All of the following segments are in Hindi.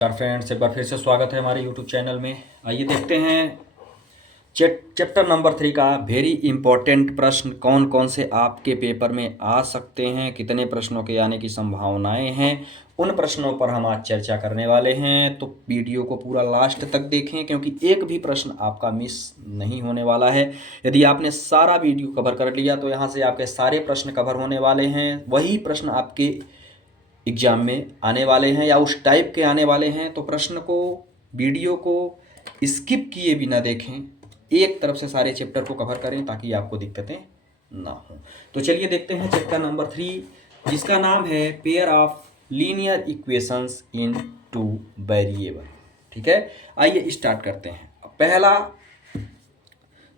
फ्रेंड्स, एक बार फिर से स्वागत है हमारे यूट्यूब चैनल में। आइए देखते हैं चैप्टर नंबर 3 का वेरी इंपॉर्टेंट प्रश्न कौन कौन से आपके पेपर में आ सकते हैं, कितने प्रश्नों के आने की संभावनाएं हैं। उन प्रश्नों पर हम आज चर्चा करने वाले हैं, तो वीडियो को पूरा लास्ट तक देखें क्योंकि एक भी प्रश्न आपका मिस नहीं होने वाला है। यदि आपने सारा वीडियो कवर कर लिया तो यहाँ से आपके सारे प्रश्न कवर होने वाले हैं। वही प्रश्न आपके एग्जाम में आने वाले हैं या उस टाइप के आने वाले हैं। तो प्रश्न को, वीडियो को स्किप किए बिना देखें, एक तरफ से सारे चैप्टर को कवर करें ताकि आपको दिक्कतें ना हो। तो चलिए देखते हैं चैप्टर नंबर 3, जिसका नाम है pair of linear equations in two variable. ठीक है, आइए स्टार्ट करते हैं। पहला,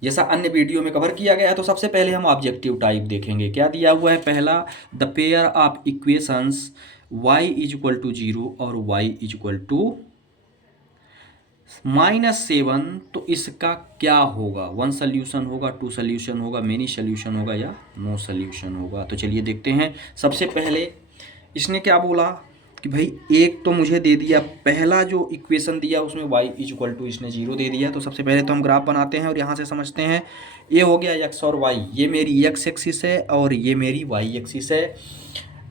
जैसा अन्य वीडियो में कवर किया गया है, तो सबसे पहले हम ऑब्जेक्टिव टाइप देखेंगे। क्या दिया हुआ है? पहला, the pair of equations y is equal to 0 और y इज इक्वल टू -7। तो इसका क्या होगा? 1 सोल्यूशन होगा, 2 सोल्यूशन होगा, मेनी सोल्यूशन होगा या नो सोल्यूशन होगा? तो चलिए देखते हैं। सबसे पहले इसने क्या बोला कि भाई एक तो मुझे दे दिया, पहला जो इक्वेशन दिया उसमें y इज इक्वल टू इसने 0 दे दिया। तो सबसे पहले तो हम ग्राफ बनाते हैं और यहाँ से समझते हैं। ये हो गया x और y, ये मेरी x एक्सिस है और ये मेरी y एक्सिस है।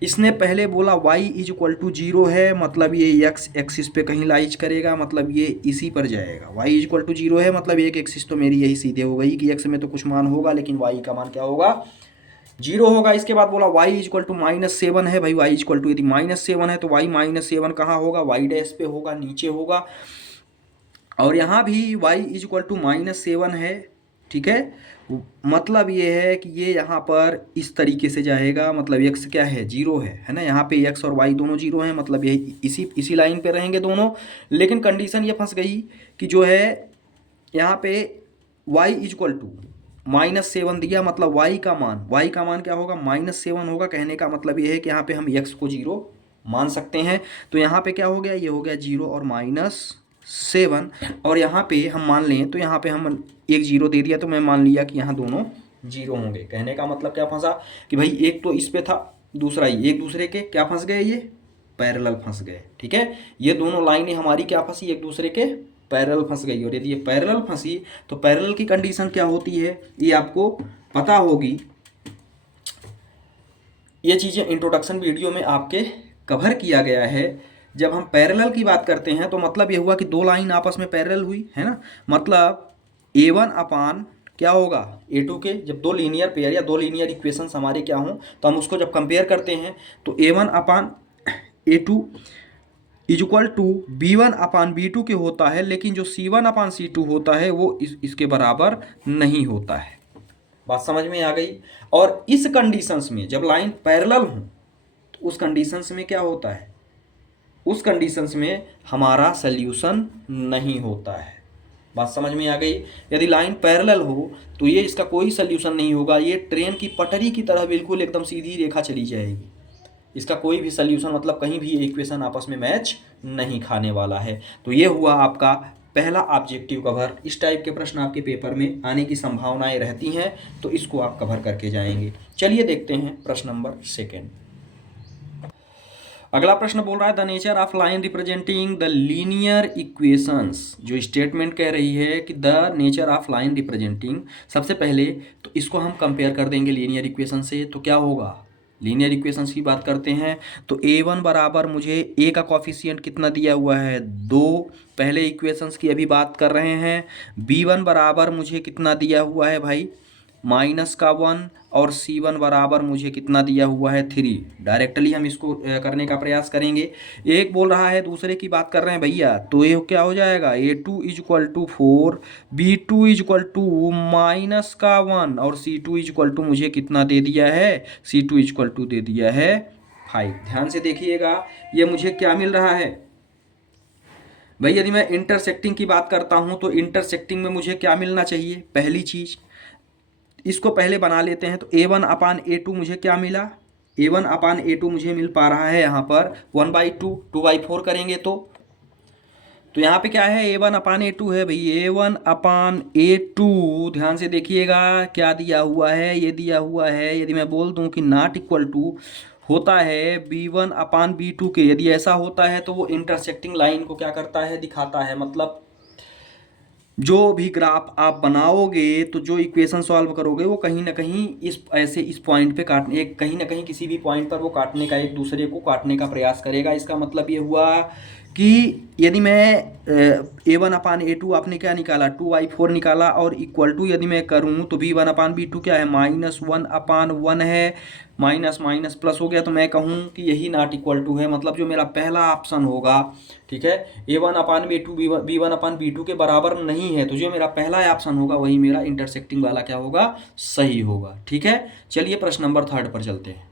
इसने पहले बोला y इज इक्वल टू 0 है, मतलब ये x एक्सिस पे कहीं लाइज करेगा, मतलब ये इसी पर जाएगा। y इज इक्वल टू 0 है, मतलब एक एक्सिस तो मेरी यही सीधे हो गई कि x में तो कुछ मान होगा लेकिन y का मान क्या होगा? 0 होगा। इसके बाद बोला y इज इक्वल टू -7 है। भाई y इज इक्वल टू यदि -7 है तो y -7 कहाँ होगा? y डैश पे होगा, नीचे होगा। और यहाँ भी y इज इक्वल टू -7 है। ठीक है, मतलब ये है कि ये यहाँ पर इस तरीके से जाएगा, मतलब x क्या है? 0 है ना। यहाँ पे x और y दोनों 0 हैं, मतलब यही इसी लाइन पे रहेंगे दोनों। लेकिन कंडीशन ये फंस गई कि जो है यहाँ पे y इज इक्वल टू -7 दिया, मतलब y का मान क्या होगा? -7 होगा। कहने का मतलब ये है कि यहाँ पे हम x को 0 मान सकते हैं। तो यहाँ पे क्या हो गया? ये हो गया 0 और -7। और यहाँ पे हम मान लें तो यहाँ पे हम एक 0 दे दिया, तो मैं मान लिया कि यहाँ दोनों 0 होंगे। कहने का मतलब क्या फंसा कि भाई एक तो इस पे था, दूसरा ही, एक दूसरे के क्या फंस गए? ये पैरेलल फंस गए। ठीक है, ये दोनों लाइनें हमारी क्या फंसी? एक दूसरे के पैरेलल फंस गई। और यदि ये पैरेलल फंसी तो पैरेलल की कंडीशन क्या होती है ये आपको पता होगी। ये चीज़ें इंट्रोडक्शन वीडियो में आपके कवर किया गया है। जब हम पैरेलल की बात करते हैं तो मतलब ये हुआ कि दो लाइन आपस में पैरेलल हुई है ना। मतलब A1 अपान क्या होगा? A2 के। जब दो लीनियर पेयर या दो लीनियर इक्वेशंस हमारे क्या हों तो हम उसको जब कंपेयर करते हैं तो A1 upon A2 is equal to B1 upon B2 के होता है, लेकिन जो C1 अपान C2 होता है वो इसके बराबर नहीं होता है। बात समझ में आ गई? और इस कंडीशंस में जब लाइन पैरेलल हो तो उस कंडीशंस में क्या होता है? उस कंडीशंस में हमारा सल्यूशन नहीं होता है। बात समझ में आ गई? यदि लाइन पैरेलल हो तो ये इसका कोई सल्यूशन नहीं होगा। ये ट्रेन की पटरी की तरह बिल्कुल एकदम सीधी रेखा चली जाएगी। इसका कोई भी सल्यूशन, मतलब कहीं भी इक्वेशन आपस में मैच नहीं खाने वाला है। तो ये हुआ आपका पहला ऑब्जेक्टिव कवर। इस टाइप के प्रश्न आपके पेपर में आने की संभावनाएं रहती हैं, तो इसको आप कवर करके जाएंगे। चलिए देखते हैं प्रश्न नंबर 2। अगला प्रश्न बोल रहा है the nature of line representing the linear equations. जो स्टेटमेंट कह रही है कि the nature of line representing, सबसे पहले तो इसको हम कंपेयर कर देंगे लीनियर इक्वेशन से। तो क्या होगा? लीनियर इक्वेशंस की बात करते हैं तो A1 बराबर, मुझे A का कॉफिशिएंट कितना दिया हुआ है? 2। पहले इक्वेशंस की अभी बात कर रहे हैं। B1 बराबर मुझे कितना दिया हुआ है भाई? -1। और C1 बराबर मुझे कितना दिया हुआ है? 3। डायरेक्टली हम इसको करने का प्रयास करेंगे। एक बोल रहा है, दूसरे की बात कर रहे हैं भैया, तो ये क्या हो जाएगा? A2 is equal to 4, B2 is equal to -1 और C2 इज इक्वल टू मुझे कितना दे दिया है? C2 इज इक्वल टू दे दिया है 5। ध्यान से देखिएगा, ये मुझे क्या मिल रहा है भाई? यदि मैं इंटरसेक्टिंग की बात करता हूं तो इंटरसेक्टिंग में मुझे क्या मिलना चाहिए? पहली चीज इसको पहले बना लेते हैं। तो A1 अपान A2 मुझे क्या मिला? A1 अपान A2 मुझे मिल पा रहा है यहाँ पर 1/2, 2/4 करेंगे तो यहाँ पे क्या है? A1 अपान A2 है भाई। A1 अपान A2, ध्यान से देखिएगा क्या दिया हुआ है? ये दिया हुआ है, यदि मैं बोल दूं कि नॉट इक्वल टू होता है B1/B2 के, यदि ऐसा होता है तो वो इंटरसेक्टिंग लाइन को क्या करता है, दिखाता है। मतलब जो भी ग्राफ आप बनाओगे तो जो इक्वेशन सॉल्व करोगे वो कहीं ना कहीं इस पॉइंट पे काटने, एक कहीं ना कहीं किसी भी पॉइंट पर वो काटने का, एक दूसरे को काटने का प्रयास करेगा। इसका मतलब ये हुआ कि यदि मैं A1/A2 आपने क्या निकाला 2/4 निकाला, और इक्वल टू यदि मैं करूँ तो B1/B2 क्या है -1/1 है, माइनस माइनस प्लस हो गया, तो मैं कहूँ कि यही नॉट इक्वल टू है। मतलब जो मेरा पहला ऑप्शन होगा, ठीक है, A1/B2 B1/B2 के बराबर नहीं है, तो जो मेरा पहला ऑप्शन होगा वही मेरा इंटरसेक्टिंग वाला क्या होगा, सही होगा। ठीक है, चलिए प्रश्न नंबर 3 पर चलते हैं।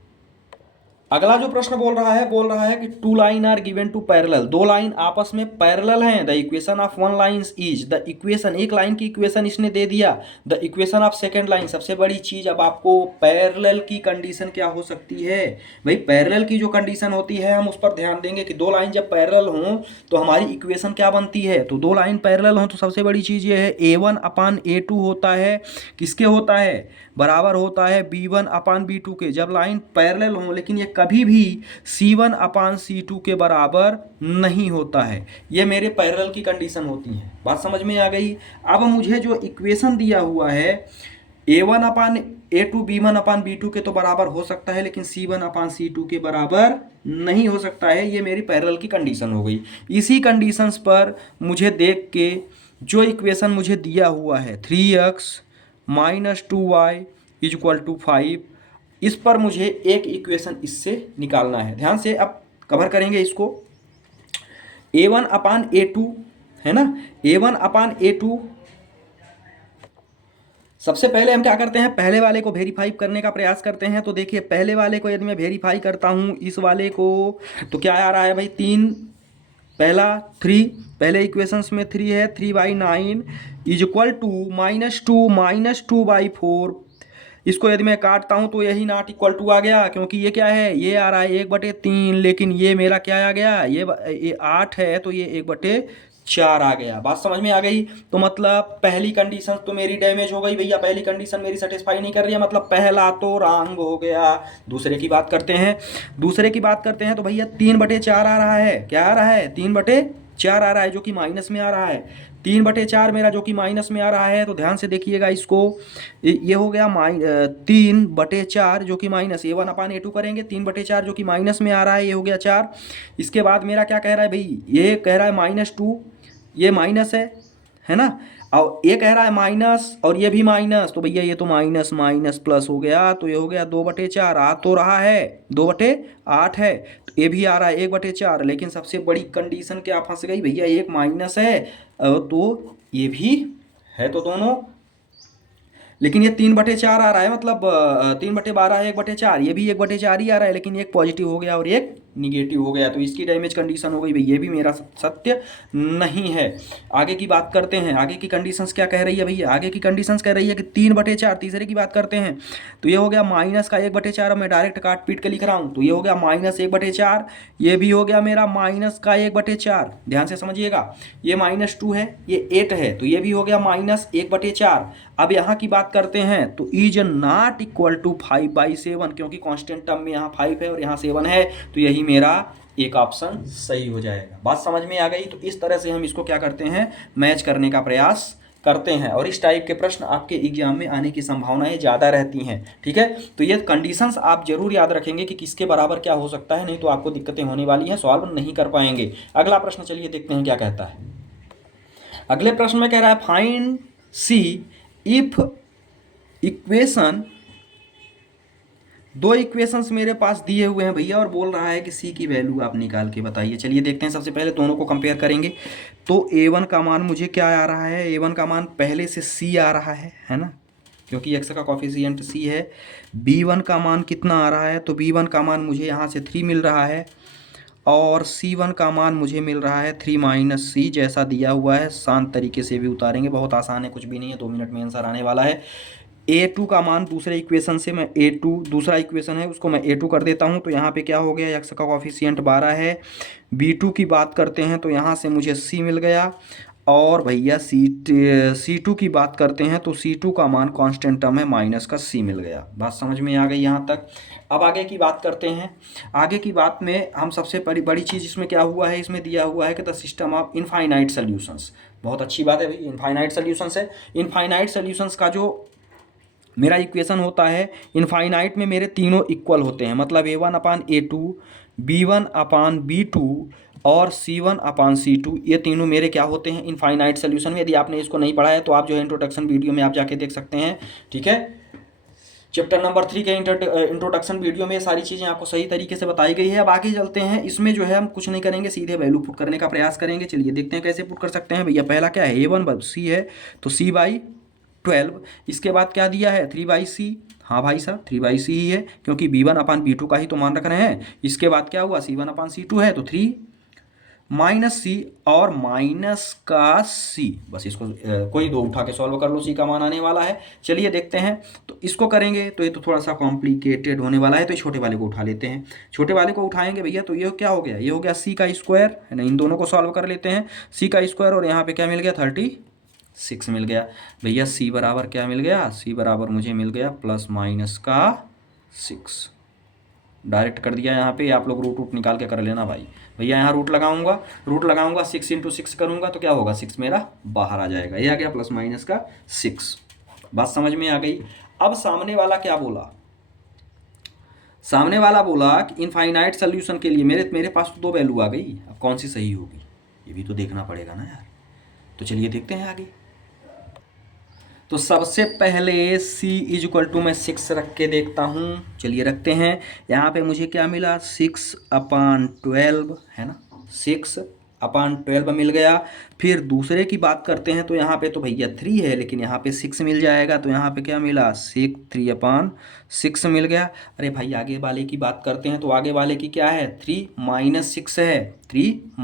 अगला जो प्रश्न बोल रहा है कि two line are given to parallel, दो लाइन आपस में पैरेलल हैं। The equation of one line is, the equation, एक लाइन की इक्वेशन इसने दे दिया। The equation of second line, सबसे बड़ी चीज अब आपको पैरेलल की कंडीशन क्या हो सकती है। भाई पैरेलल की जो कंडीशन होती है हम उस पर ध्यान देंगे कि दो लाइन जब पैरेलल हों तो हमारी इक्वेशन क्या बनती है। तो दो लाइन पैरेलल हों तो सबसे बड़ी चीज ये है A1/A2 होता है, किसके होता है, बराबर होता है B1/B2 के, जब लाइन पैरेलल हो। लेकिन ये कभी भी C1/C2 के बराबर नहीं होता है। ये मेरे पैरेलल की कंडीशन होती है। बात समझ में आ गई। अब मुझे जो इक्वेशन दिया हुआ है A1/A2 B1/B2 के तो बराबर हो सकता है, लेकिन C1/C2 के बराबर नहीं हो सकता है। ये मेरी पैरेलल की कंडीशन हो गई। इसी कंडीशंस पर मुझे देख के जो इक्वेशन मुझे दिया हुआ है 3x - 2y = 5, इस पर मुझे एक इक्वेशन इससे निकालना है। ध्यान से अब कवर करेंगे इसको। A1/A2 है ना, A1/A2, सबसे पहले हम क्या करते हैं, पहले वाले को वेरीफाई करने का प्रयास करते हैं। तो देखिए पहले वाले को यदि मैं वेरीफाई करता हूँ इस वाले को, तो क्या आ रहा है भाई, 3, पहला 3, पहले इक्वेशंस में 3 है, 3/9 = -2 इसको यदि मैं काटता हूं तो यही नॉट इक्वल टू आ गया, क्योंकि ये क्या है, ये आ रहा है 1/3, लेकिन ये मेरा क्या आ गया, ये 8 है तो ये 1/4 आ गया। बात समझ में आ गई। तो मतलब पहली कंडीशन तो मेरी डैमेज हो गई भैया, पहली कंडीशन मेरी सेटिस्फाई नहीं कर रही है, मतलब पहला तो रॉन्ग हो गया। दूसरे की बात करते हैं, तो भैया 3/4 आ रहा है, क्या आ रहा है, 3/4 आ रहा है, जो कि माइनस में आ रहा है। 3/4 मेरा जो कि माइनस में आ रहा है, तो ध्यान से देखिएगा इसको, ये हो गया 3/4 जो कि माइनस, A1/A2 करेंगे, 3/4 जो कि माइनस में आ रहा है, ये हो गया 4। इसके बाद मेरा क्या कह रहा है भाई, ये कह रहा है -2, ये माइनस है ना, और ये कह रहा है माइनस और ये भी माइनस, तो भैया ये तो माइनस माइनस प्लस हो गया, तो ये हो गया 2/4। आ तो रहा है 2/8 है, तो ये भी आ रहा है 1/4। लेकिन सबसे बड़ी कंडीशन क्या फंस गई भैया, एक माइनस है तो ये भी है, तो दोनों, लेकिन ये 3/4 आ रहा है, मतलब 3/12 है 1/4, ये भी 1/4 ही आ रहा है, लेकिन एक पॉजिटिव हो गया और एक निगेटिव हो गया, तो इसकी डैमेज कंडीशन हो गई भाई, ये भी मेरा सत्य नहीं है। आगे की बात करते हैं, आगे की कंडीशंस क्या कह रही है भैया, आगे की कंडीशंस कह रही है कि 3/4, तीसरे की बात करते हैं, तो ये हो गया माइनस का 1/4, मैं डायरेक्ट काट पीट के लिख रहा हूँ, तो ये हो गया -1/4, ये भी हो गया मेरा माइनस का 1/4। ध्यान से समझिएगा, ये -2 है, ये 8 है, तो ये भी हो गया -1/4। अब यहाँ की बात करते हैं तो इज नॉट इक्वल टू 5/7, क्योंकि कांस्टेंट टर्म में यहाँ 5 है और यहाँ 7 है, तो यही मेरा एक ऑप्शन सही हो जाएगा। बात समझ में आ गई। तो इस तरह से हम इसको क्या करते हैं, मैच करने का प्रयास करते हैं, और इस टाइप के प्रश्न आपके एग्जाम में आने की संभावनाएं ज़्यादा रहती हैं। ठीक है, तो ये कंडीशंस आप जरूर याद रखेंगे कि किसके बराबर क्या हो सकता है, नहीं तो आपको दिक्कतें होने वाली हैं, सॉल्व नहीं कर पाएंगे। अगला प्रश्न चलिए देखते हैं क्या कहता है। अगले प्रश्न में कह रहा है फाइंड सी इफ इक्वेशन, दो इक्वेशंस मेरे पास दिए हुए हैं भैया, और बोल रहा है कि सी की वैल्यू आप निकाल के बताइए। चलिए देखते हैं, सबसे पहले दोनों को कंपेयर करेंगे। तो A1 का मान मुझे क्या आ रहा है, A1 का मान पहले से C आ रहा है ना, क्योंकि x का कॉफिशिएंट C है। B1 का मान कितना आ रहा है, तो B1 का मान मुझे यहाँ से 3 मिल रहा है, और C1 का मान मुझे मिल रहा है 3 - C, जैसा दिया हुआ है। शांत तरीके से भी उतारेंगे, बहुत आसान है, कुछ भी नहीं है, 2 मिनट में आंसर आने वाला है। A2 का मान दूसरे इक्वेशन से मैं A2, दूसरा इक्वेशन है उसको मैं A2 कर देता हूँ, तो यहाँ पे क्या हो गया, x का कॉफिशिएंट 12 है। B2 की बात करते हैं तो यहाँ से मुझे C मिल गया, और भैया C2 की बात करते हैं तो C2 का मान कांस्टेंट टर्म है माइनस का C मिल गया। बात समझ में आ गई यहाँ तक। अब आगे की बात करते हैं। आगे की बात में हम सबसे बड़ी चीज़ इसमें क्या हुआ है, इसमें दिया हुआ है कि the system of infinite solutions. बहुत अच्छी बात है भाई, इनफाइनाइट सॉल्यूशंस है। इनफाइनाइट सॉल्यूशंस का जो मेरा इक्वेशन होता है, इनफाइनाइट में मेरे तीनों इक्वल होते हैं, मतलब A1/A2, B1/B2 और C1/C2, ये तीनों मेरे क्या होते हैं इनफाइनाइट सोल्यूशन में। यदि आपने इसको नहीं पढ़ा है तो आप जो है इंट्रोडक्शन वीडियो में आप जाके देख सकते हैं, ठीक है। चैप्टर नंबर 3 के इंट्रोडक्शन वीडियो में ये सारी चीज़ें आपको सही तरीके से बताई गई है। अब आगे चलते हैं। इसमें जो है हम कुछ नहीं करेंगे, सीधे वैल्यू पुट करने का प्रयास करेंगे। चलिए देखते हैं कैसे पुट कर सकते हैं। भैया पहला क्या है, A1/C है तो C/12। इसके बाद क्या दिया है 3/C। हाँ भाई साहब 3/C ही है, क्योंकि B1/B2 का ही तो मान रख रहे हैं। इसके बाद क्या हुआ C1/C2 है तो 3 -C और माइनस का C। बस इसको कोई दो उठा के सॉल्व कर लो, C का मान आने वाला है। चलिए देखते हैं। तो इसको करेंगे तो ये तो थोड़ा सा कॉम्प्लिकेटेड होने वाला है, तो छोटे वाले को उठा लेते हैं। छोटे वाले को उठाएंगे भैया तो ये क्या हो गया, ये हो गया C का स्क्वायर है ना। इन दोनों को सॉल्व कर लेते हैं। C का स्क्वायर और यहाँ पे क्या मिल गया 36 मिल गया। भैया C बराबर क्या मिल गया, C बराबर मुझे मिल गया ±6। डायरेक्ट कर दिया यहाँ पे, आप लोग रूट निकाल के कर लेना भाई। भैया यहाँ रूट लगाऊंगा 6 × 6 करूँगा तो क्या होगा 6 मेरा बाहर आ जाएगा, ये आ गया ±6। बात समझ में आ गई। अब सामने वाला क्या बोला, सामने वाला बोला कि इनफाइनाइट सोल्यूशन के लिए मेरे पास तो 2 वैल्यू आ गई, अब कौन सी सही होगी ये भी तो देखना पड़ेगा ना यार। तो चलिए देखते हैं आगे। तो सबसे पहले C = मैं 6 रख के देखता हूँ। चलिए रखते हैं। यहाँ पे मुझे क्या मिला 6/12 है ना, 6/12 मिल गया। फिर दूसरे की बात करते हैं तो यहाँ पे तो भैया 3 है, लेकिन यहाँ पे 6 मिल जाएगा, तो यहाँ पे क्या मिला 3/6 मिल गया। अरे भाई आगे वाले की बात करते हैं तो आगे वाले की क्या है 3 - 6 है, 3 -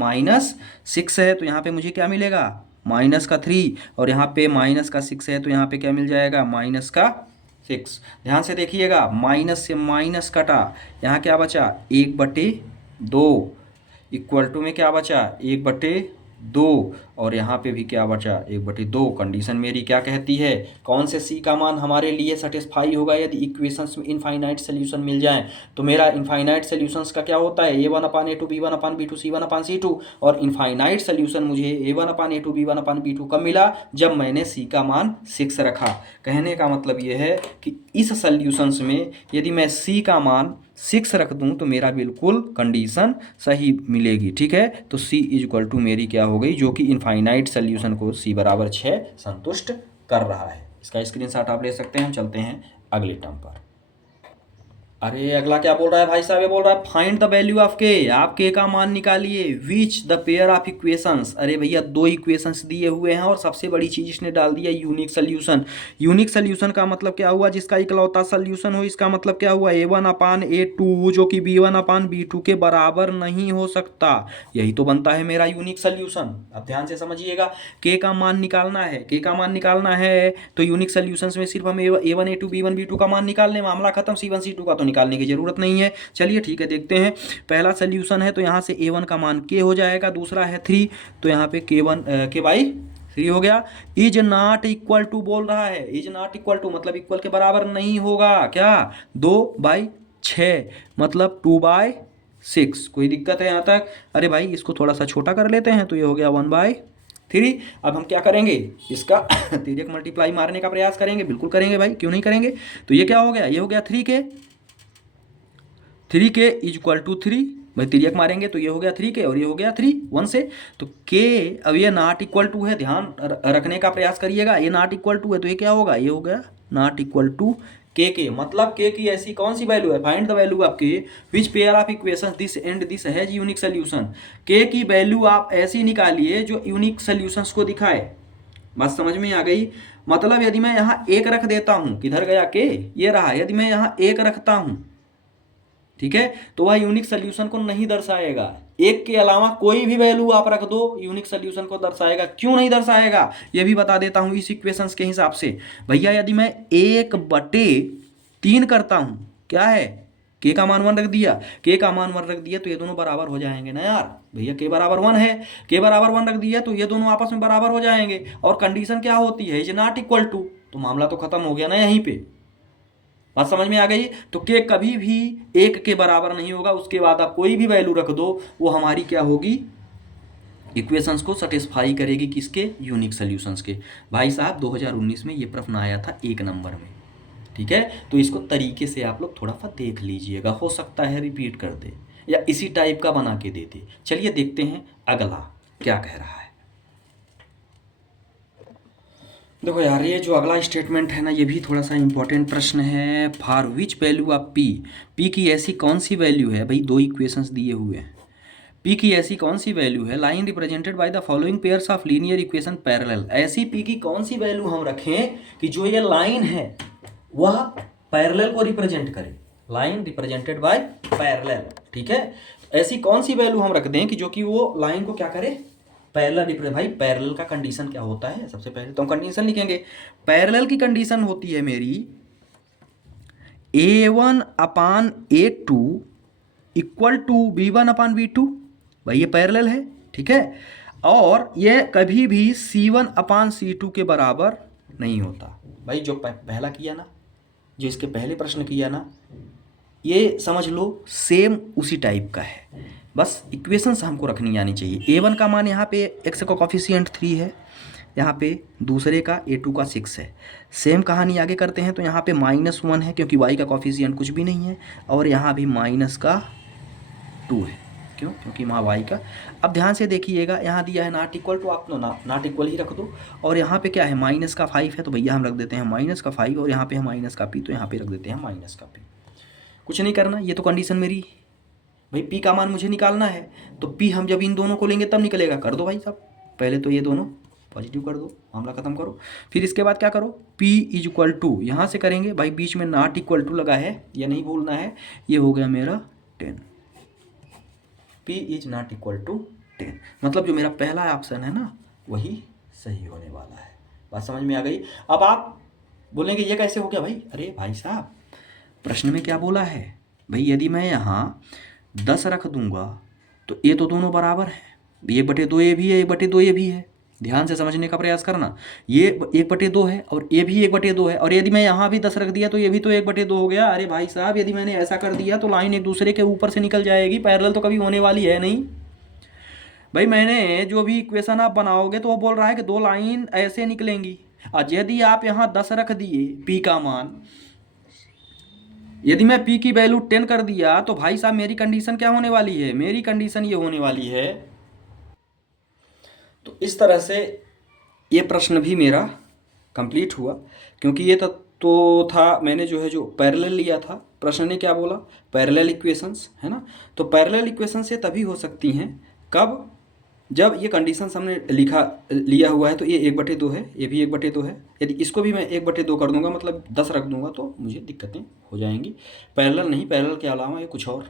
6 है, तो यहाँ पे मुझे क्या मिलेगा -3, और यहाँ पे -6 है तो यहाँ पे क्या मिल जाएगा -6। ध्यान से देखिएगा, माइनस से माइनस कटा, यहाँ क्या बचा 1/2 इक्वल टू में क्या बचा 1/2, और यहाँ पे भी क्या बचा 1/2। कंडीशन मेरी क्या कहती है, कौन से C का मान हमारे लिए सेटिस्फाई होगा यदि इक्वेशंस में इनफाइनाइट सोल्यूशन मिल जाएं। तो मेरा इनफाइनाइट सोल्यूशंस का क्या होता है A1/A2, B1/B2, C1/C2, और इनफाइनाइट सोल्यूशन मुझे A1/A2, B1/B2 कब मिला, जब मैंने C का मान 6 रखा। कहने का मतलब ये है कि इस सोल्यूशंस में यदि मैं C का मान 6 रख दूं तो मेरा बिल्कुल कंडीशन सही मिलेगी, ठीक है। तो C = मेरी क्या हो गई, जो कि इनफाइनाइट सोल्यूशन को C = 6 संतुष्ट कर रहा है। इसका स्क्रीनशॉट आप ले सकते हैं। हम चलते हैं अगले टर्म पर। अरे अगला क्या बोल रहा है भाई साहब, ये बोल रहा है फाइंड द वैल्यू ऑफ के। आप के का मान निकालिए which the pair of equations. अरे भैया 2 इक्वेशंस दिए हुए हैं और सबसे बड़ी चीज इसने डाल दिया यूनिक सोल्यूशन। यूनिक सोल्यूशन का मतलब क्या हुआ, जिसका इकलौता सोल्यूशन हो। इसका मतलब क्या हुआ A1/A2 जो कि B1/B2 के बराबर नहीं हो सकता, यही तो बनता है मेरा यूनिक सोल्यूशन। अब ध्यान से समझिएगा, के का मान निकालना है, के का मान निकालना है तो यूनिक सोल्यूशंस में सिर्फ हम A1/A2, B1/B2 का मान निकाल लें, मामला खत्म। C1/C2 का तो निकालने की जरूरत नहीं है। चलिए ठीक है, देखते हैं। पहला सोल्यूशन है तो यहाँ से A1 का मान K हो जाएगा, दूसरा है 3 तो यहाँ पे K/3 हो गया। इज नॉट इक्वल टू बोल रहा है, इज नॉट इक्वल टू मतलब इक्वल के बराबर नहीं होगा, क्या 2/6 मतलब 2/6। कोई दिक्कत है यहाँ तक? अरे भाई इसको थोड़ा सा छोटा कर लेते हैं तो ये हो गया 1/3। अब हम क्या करेंगे, इसका तिर्यक मल्टीप्लाई मारने का प्रयास करेंगे, बिल्कुल करेंगे भाई, क्यों नहीं करेंगे। तो ये क्या हो गया, ये हो गया 3K = 3। भाई तिर्यक मारेंगे तो ये हो गया 3K और ये हो गया 3 1 से। तो K अब ये नॉट इक्वल टू है, ध्यान रखने का प्रयास करिएगा, ये नॉट इक्वल टू है तो ये क्या होगा, ये हो गया नॉट इक्वल टू K मतलब K की ऐसी कौन सी वैल्यू है, find the value of K which pair of equations this and this has unique solution. K की वैल्यू आप ऐसी निकालिए जो यूनिक सोल्यूशंस को दिखाए। बात समझ में आ गई। मतलब यदि मैं यहाँ 1 रख देता हूँ, किधर गया K, ये रहा, यदि मैं यहाँ 1 रखता हूँ, ठीक है, तो वह यूनिक सोल्यूशन को नहीं दर्शाएगा। 1 के अलावा कोई भी वैल्यू आप रख दो यूनिक सोल्यूशन को दर्शाएगा। क्यों नहीं दर्शाएगा ये भी बता देता हूं इस इक्वेशंस के हिसाब से। भैया यदि मैं 1/3 करता हूं, क्या है के का मान 1 रख दिया, के का मान 1 रख दिया तो ये दोनों बराबर हो जाएंगे ना यार भैया, के बराबर 1 है, के बराबर 1 रख दिया तो ये दोनों आपस में बराबर हो जाएंगे। और कंडीशन क्या होती है, इज नॉट इक्वल टू, तो मामला तो खत्म हो गया ना यहीं पे। बात समझ में आ गई। तो के कभी भी 1 के बराबर नहीं होगा, उसके बाद आप कोई भी वैल्यू रख दो वो हमारी क्या होगी, इक्वेशंस को सेटिस्फाई करेगी, किसके, यूनिक सॉल्यूशंस के। भाई साहब 2019 में ये प्रश्न आया था 1 नंबर में, ठीक है। तो इसको तरीके से आप लोग थोड़ा सा देख लीजिएगा, हो सकता है रिपीट कर दे या इसी टाइप का बना के दे दे। चलिए देखते हैं अगला क्या कह रहा है। देखो यार, ये जो अगला स्टेटमेंट है ना, ये भी थोड़ा सा इंपॉर्टेंट प्रश्न है। For which value of P, P की ऐसी कौन सी वैल्यू है, भाई 2 इक्वेशंस दिए हुए हैं, पी की ऐसी कौन सी वैल्यू है, line represented by the following pairs of linear equation parallel. ऐसी पी की कौन सी वैल्यू हम रखें कि जो ये लाइन है वह पैरेलल को रिप्रेजेंट करे, लाइन रिप्रेजेंटेड बाय पैरेलल, ठीक है। ऐसी कौन सी वैल्यू हम रख दें कि जो कि वो लाइन को क्या करे, पैरेलल। भाई पैरेलल का कंडीशन क्या होता है, सबसे पहले तो हम कंडीशन लिखेंगे। पैरेलल की कंडीशन होती है मेरी A1/A2 इक्वल टू B1/B2। भाई ये पैरेलल है, ठीक है। और ये कभी भी C1/C2 के बराबर नहीं होता। भाई जो पहला किया ना, जो इसके पहले प्रश्न किया ना, ये समझ लो सेम उसी टाइप का है, बस इक्वेशंस हमको रखनी आनी चाहिए। A1 का मान यहाँ पे x का कॉफिशिएंट 3 है, यहाँ पे दूसरे का A2 का 6 है। सेम कहानी आगे करते हैं तो यहाँ पे -1 है क्योंकि y का कॉफिशिएंट कुछ भी नहीं है, और यहाँ भी -2 है। क्यों, क्योंकि वहाँ y का। अब ध्यान से देखिएगा, यहाँ दिया है नॉट इक्वल टू, आप नॉट इक्वल ही रख दो। और यहाँ पे क्या है, -5 है तो भैया हम रख देते हैं -5, और यहाँ पे है -p तो यहाँ पे रख देते हैं -p। कुछ नहीं करना, ये तो कंडीशन मेरी, भाई p का मान मुझे निकालना है, तो p हम जब इन दोनों को लेंगे तब निकलेगा। कर दो भाई साहब, पहले तो ये दोनों पॉजिटिव कर दो, मामला खत्म करो। फिर इसके बाद क्या करो, p = यहाँ से करेंगे, भाई बीच में नॉट इक्वल टू लगा है, ये नहीं भूलना है, ये हो गया मेरा 10, p = 10। मतलब जो मेरा पहला ऑप्शन है ना वही सही होने वाला है। बात समझ में आ गई। अब आप बोलेंगे ये कैसे हो गया भाई, अरे भाई साहब प्रश्न में क्या बोला है, भाई यदि मैं यहाँ 10 रख दूंगा तो ये तो दोनों बराबर हैं, 1/2 ये भी है, 1/2 ये भी है। ध्यान से समझने का प्रयास करना, ये 1/2 है और ये भी 1/2 है, और यदि मैं यहाँ भी 10 रख दिया तो ये भी तो 1/2 हो गया। अरे भाई साहब यदि मैंने ऐसा कर दिया तो लाइन एक दूसरे के ऊपर से निकल जाएगी, पैरेलल तो कभी होने वाली है नहीं। भाई मैंने जो भी इक्वेशन आप बनाओगे तो वो बोल रहा है कि 2 लाइन ऐसे निकलेंगी। आज यदि आप यहाँ 10 रख दिए पी का मान, यदि मैं p की वैल्यू 10 कर दिया तो भाई साहब मेरी कंडीशन क्या होने वाली है, मेरी कंडीशन ये होने वाली है। तो इस तरह से ये प्रश्न भी मेरा कंप्लीट हुआ, क्योंकि ये तो था मैंने जो है जो पैरेलल लिया था। प्रश्न ने क्या बोला, पैरेलल इक्वेशंस, है ना। तो पैरेलल इक्वेशंस ये तभी हो सकती हैं कब, जब ये कंडीशन हमने लिया हुआ है तो ये 1/2 है, ये भी 1/2 है। यदि इसको भी मैं 1/2 कर दूंगा, मतलब 10 रख दूंगा, तो मुझे दिक्कतें हो जाएंगी। पैरेलल नहीं, पैरेलल के अलावा ये कुछ और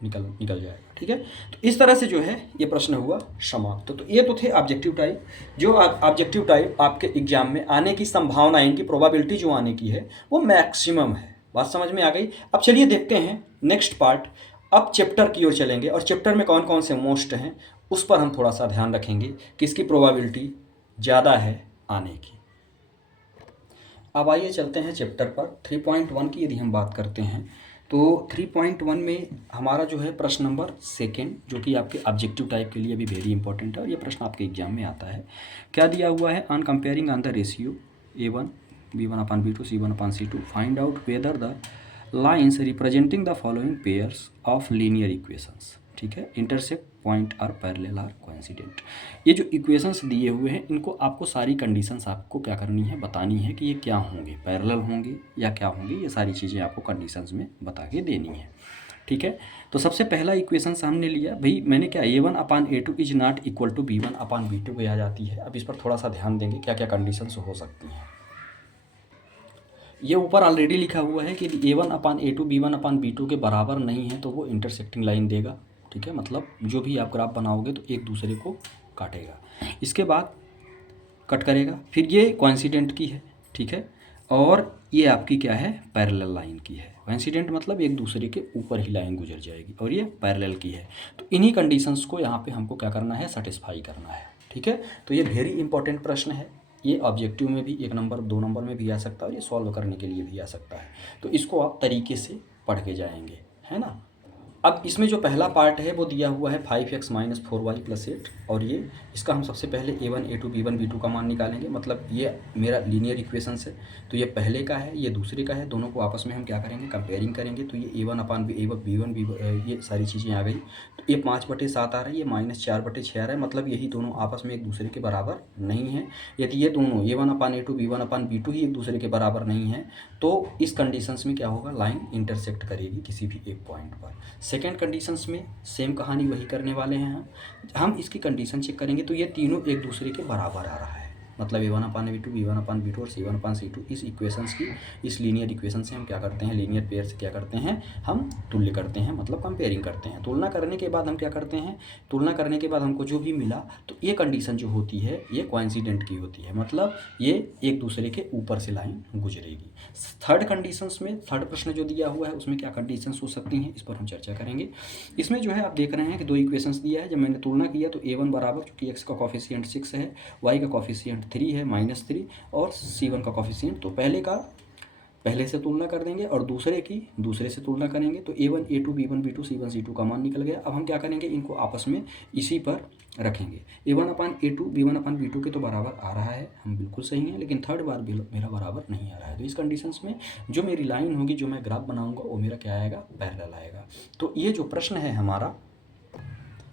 निकल जाएगा, ठीक है। तो इस तरह से जो है ये प्रश्न हुआ समाप्त। तो ये तो थे ऑब्जेक्टिव टाइप। जो ऑब्जेक्टिव टाइप आपके एग्जाम में आने की संभावना, इनकी प्रोबेबिलिटी जो आने की है वो मैक्सिमम है। बात समझ में आ गई। अब चलिए देखते हैं नेक्स्ट पार्ट। अब चैप्टर की ओर चलेंगे और चैप्टर में कौन कौन से मोस्ट हैं उस पर हम थोड़ा सा ध्यान रखेंगे कि इसकी प्रोबेबिलिटी ज़्यादा है आने की। अब आइए चलते हैं चैप्टर पर। 3.1 की यदि हम बात करते हैं तो 3.1 में हमारा जो है प्रश्न नंबर 2, जो कि आपके ऑब्जेक्टिव टाइप के लिए भी वेरी इंपॉर्टेंट है और ये प्रश्न आपके एग्जाम में आता है। क्या दिया हुआ है, on comparing on the ratio A1 B1/B2 C1/C2 find out whether the lines representing the following pairs of linear equations, ठीक है, intersect point or parallel or coincident. ये जो इक्वेशंस दिए हुए हैं इनको आपको सारी कंडीशंस आपको क्या करनी है, बतानी है कि ये क्या होंगे, पैरेलल होंगे या क्या होंगे, ये सारी चीज़ें आपको कंडीशंस में बता के देनी है, ठीक है। तो सबसे पहला इक्वेशन हमने लिया, भाई मैंने क्या, A1/A2 is not equal to B1/B2 पे आ जाती है। अब इस पर थोड़ा सा ध्यान देंगे क्या क्या कंडीशंस हो सकती हैं। ये ऊपर ऑलरेडी लिखा हुआ है कि A1/A2 B1/B2 के बराबर नहीं है तो वो इंटरसेक्टिंग लाइन देगा, ठीक है। मतलब जो भी आप ग्राफ बनाओगे तो एक दूसरे को काटेगा, इसके बाद कट करेगा। फिर ये कोइंसिडेंट की है, ठीक है। और ये आपकी क्या है, पैरेलल लाइन की है। कोइंसिडेंट मतलब एक दूसरे के ऊपर ही लाइन गुजर जाएगी, और ये पैरेलल की है। तो इन्हीं कंडीशंस को यहाँ पे हमको क्या करना है, सेटिस्फाई करना है। ठीक है, तो ये वेरी इंपॉर्टेंट प्रश्न है। ये ऑब्जेक्टिव में भी 1 नंबर 2 नंबर में भी आ सकता है, और ये सॉल्व करने के लिए भी आ सकता है। तो इसको आप तरीके से पढ़ के जाएंगे, है ना। अब इसमें जो पहला पार्ट है वो दिया हुआ है 5x - 4y + 8, और ये इसका हम सबसे पहले a1 a2 b1 b2 का मान निकालेंगे। मतलब ये मेरा लीनियर इक्वेशंस है, तो ये पहले का है, ये दूसरे का है, दोनों को आपस में हम क्या करेंगे, कंपेयरिंग करेंगे। तो ये a1/b1 ये सारी चीज़ें आ गई। तो ये 5/7 आ रहा है, ये -4/6 आ रहा है, मतलब यही दोनों आपस में एक दूसरे के बराबर नहीं है। यदि ये दोनों a1/a2 b1/b2 ही एक दूसरे के बराबर नहीं है, तो इस कंडीशंस में क्या होगा, लाइन इंटरसेक्ट करेगी किसी भी एक पॉइंट पर। सेकेंड कंडीशंस में सेम कहानी वही करने वाले हैं हम इसकी कंडीशन चेक करेंगे। तो ये तीनों एक दूसरे के बराबर आ रहा है, मतलब a1/a2 b1/b2 और c1/c2। इस इक्वेशंस की, इस लीनियर इक्वेशन से हम क्या करते हैं, लीनियर पेयर से क्या करते हैं, हम तुल्य करते हैं, मतलब कंपेयरिंग करते हैं। तुलना करने के बाद हम क्या करते हैं, तुलना करने के बाद हमको जो भी मिला, तो ये कंडीशन जो होती है ये कोइंसिडेंट की होती है, मतलब ये एक दूसरे के ऊपर से लाइन गुजरेगी। थर्ड कंडीशंस में, थर्ड प्रश्न जो दिया हुआ है उसमें क्या कंडीशंस हो सकती हैं, इस पर हम चर्चा करेंगे। इसमें जो है आप देख रहे हैं कि 2 इक्वेशंस दिया है। जब मैंने तुलना किया तो a1 बराबर, चूँकि x का कॉफिशिएंट 6 है, y का कॉफिशिएंट 3 है -3, और c1 का कॉफिशिएंट, तो पहले का पहले से तुलना कर देंगे और दूसरे की दूसरे से तुलना करेंगे। तो a1 a2 b1 b2 c1 c2 का मान निकल गया। अब हम क्या करेंगे, इनको आपस में इसी पर रखेंगे। a1/a2 b1/b2 के तो बराबर आ रहा है, हम बिल्कुल सही हैं, लेकिन थर्ड बार भी मेरा बराबर नहीं आ रहा है। तो इस कंडीशंस में जो मेरी लाइन होगी, जो मैं ग्राफ बनाऊंगा, वो मेरा क्या आएगा, पैरेलल आएगा। तो ये जो प्रश्न है हमारा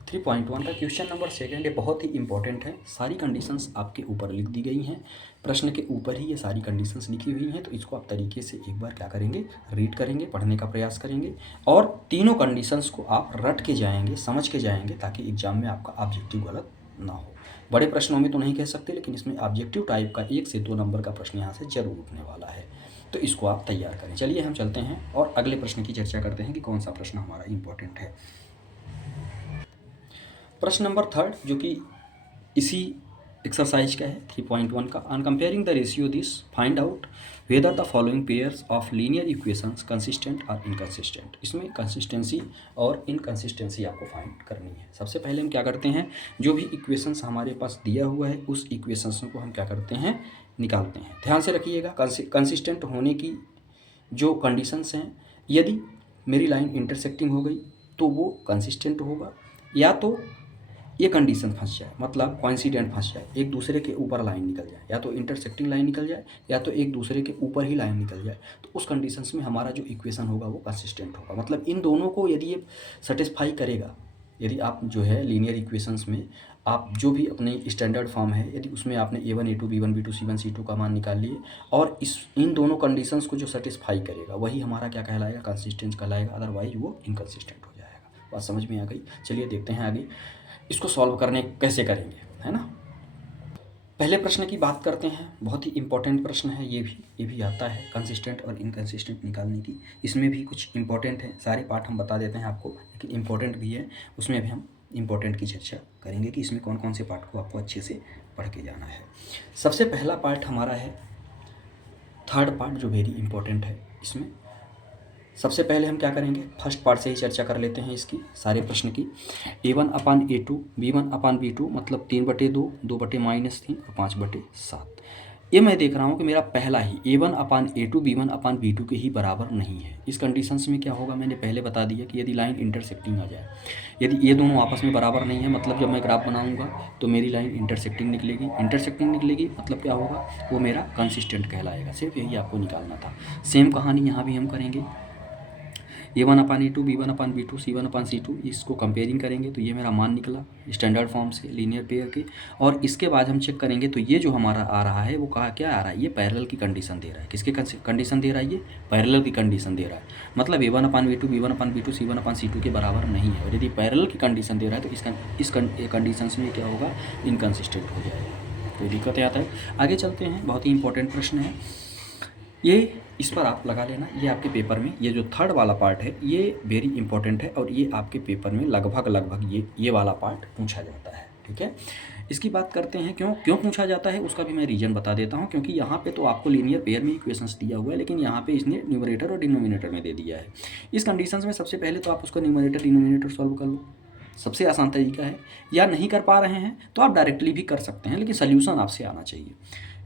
3.1 का क्वेश्चन नंबर 2, ये बहुत ही इंपॉर्टेंट है। सारी कंडीशंस आपके ऊपर लिख दी गई हैं, प्रश्न के ऊपर ही ये सारी कंडीशंस लिखी हुई हैं। तो इसको आप तरीके से एक बार क्या करेंगे, रीड करेंगे, पढ़ने का प्रयास करेंगे, और तीनों कंडीशंस को आप रट के जाएंगे, समझ के जाएंगे, ताकि एग्जाम में आपका ऑब्जेक्टिव गलत ना हो। बड़े प्रश्नों में तो नहीं कह सकते, लेकिन इसमें ऑब्जेक्टिव टाइप का 1 से 2 नंबर का प्रश्न यहाँ से जरूर उठने वाला है। तो इसको आप तैयार करें। चलिए हम चलते हैं और अगले प्रश्न की चर्चा करते हैं कि कौन सा प्रश्न हमारा इंपॉर्टेंट है। प्रश्न नंबर 3 जो कि इसी एक्सरसाइज का है 3.1 का, on comparing the ratio this find out whether the following pairs of linear equations consistent और इनकंसिस्टेंट। इसमें कंसिस्टेंसी और इनकंसिस्टेंसी आपको फाइंड करनी है। सबसे पहले हम क्या करते हैं, जो भी इक्वेशंस हमारे पास दिया हुआ है उस इक्वेशंस को हम क्या करते हैं, निकालते हैं। ध्यान से रखिएगा, कंसिस्टेंट होने की जो कंडीशंस हैं, यदि मेरी लाइन इंटरसेक्टिंग हो गई तो वो कंसिस्टेंट होगा, या तो ये कंडीशन फंस जाए, मतलब कोइंसिडेंट फंस जाए, एक दूसरे के ऊपर लाइन निकल जाए, या तो इंटरसेक्टिंग लाइन निकल जाए, या तो एक दूसरे के ऊपर ही लाइन निकल जाए, तो उस कंडीशंस में हमारा जो इक्वेशन होगा वो कंसिस्टेंट होगा। मतलब इन दोनों को यदि ये सेटिस्फाई करेगा, यदि आप जो है लीनियर इक्वेशंस में आप जो भी अपने स्टैंडर्ड फॉर्म है, यदि उसमें आपने a1 a2 b1 b2 c1 c2 का मान निकाल लिए, और इन दोनों कंडीशंस को जो सेटिस्फाई करेगा वही हमारा क्या कहलाएगा, कंसिस्टेंट कहलाएगा, अदरवाइज वो इनकंसिस्टेंट हो जाएगा। बात समझ में आ गई। चलिए देखते हैं आगे इसको सॉल्व करने कैसे करेंगे, है ना। पहले प्रश्न की बात करते हैं, बहुत ही इंपॉर्टेंट प्रश्न है ये भी आता है कंसिस्टेंट और इनकंसिस्टेंट निकालने की। इसमें भी कुछ इंपॉर्टेंट है, सारे पार्ट हम बता देते हैं आपको, लेकिन इंपॉर्टेंट भी है, उसमें भी हम इंपॉर्टेंट की चर्चा करेंगे कि इसमें कौन कौन से पार्ट को आपको अच्छे से पढ़ के जाना है। सबसे पहला पार्ट हमारा है थर्ड पार्ट, जो वेरी इंपॉर्टेंट है। इसमें सबसे पहले हम क्या करेंगे, फर्स्ट पार्ट से ही चर्चा कर लेते हैं इसकी, सारे प्रश्न की। a1/a2 b1/b2 मतलब 3/2 2/-3 और 5/7। ये मैं देख रहा हूँ कि मेरा पहला ही a1/a2 b1/b2 के ही बराबर नहीं है। इस कंडीशंस में क्या होगा, मैंने पहले बता दिया कि यदि लाइन इंटरसेक्टिंग आ जाए, यदि ये दोनों आपस में बराबर नहीं है, मतलब जब मैं ग्राफ बनाऊंगा तो मेरी लाइन इंटरसेक्टिंग निकलेगी। इंटरसेक्टिंग निकलेगी मतलब क्या होगा, वो मेरा कंसिस्टेंट कहलाएगा। सिर्फ यही आपको निकालना था। सेम कहानी यहाँ भी हम करेंगे, a1/a2 b1/b2 c1/c2, इसको कंपेयरिंग करेंगे तो ये मेरा मान निकला स्टैंडर्ड फॉर्म से लीनियर पेयर के। और इसके बाद हम चेक करेंगे तो ये जो हमारा आ रहा है वो कहा क्या आ रहा है, ये पैरेलल की कंडीशन दे रहा है। किसके कंडीशन दे रहा है, ये पैरेलल की कंडीशन दे रहा है। मतलब a1/a2 b1/b2 c1/c2 के बराबर नहीं है, और यदि पैरेलल की कंडीशन दे रहा है तो इस कंडीशंस में क्या होगा, इनकंसिस्टेंट हो जाएगा। कोई दिक्कत आता है। आगे चलते हैं, बहुत ही इंपॉर्टेंट प्रश्न है ये, इस पर आप लगा लेना। ये आपके पेपर में ये जो थर्ड वाला पार्ट है ये वेरी इंपॉर्टेंट है, और ये आपके पेपर में लगभग ये वाला पार्ट पूछा जाता है, ठीक है। इसकी बात करते हैं क्यों क्यों पूछा जाता है, उसका भी मैं रीजन बता देता हूँ। क्योंकि यहाँ पे तो आपको लीनियर पेयर में इक्वेशंस दिया हुआ है, लेकिन यहाँ पे इसने न्यूमरेटर और डिनोमिनेटर में दे दिया है। इस कंडीशंस में सबसे पहले तो आप उसका न्यूमरेटर डिनोमिनेटर सॉल्व कर लो, सबसे आसान तरीका है। या नहीं कर पा रहे हैं तो आप डायरेक्टली भी कर सकते हैं, लेकिन सोल्यूशन आपसे आना चाहिए।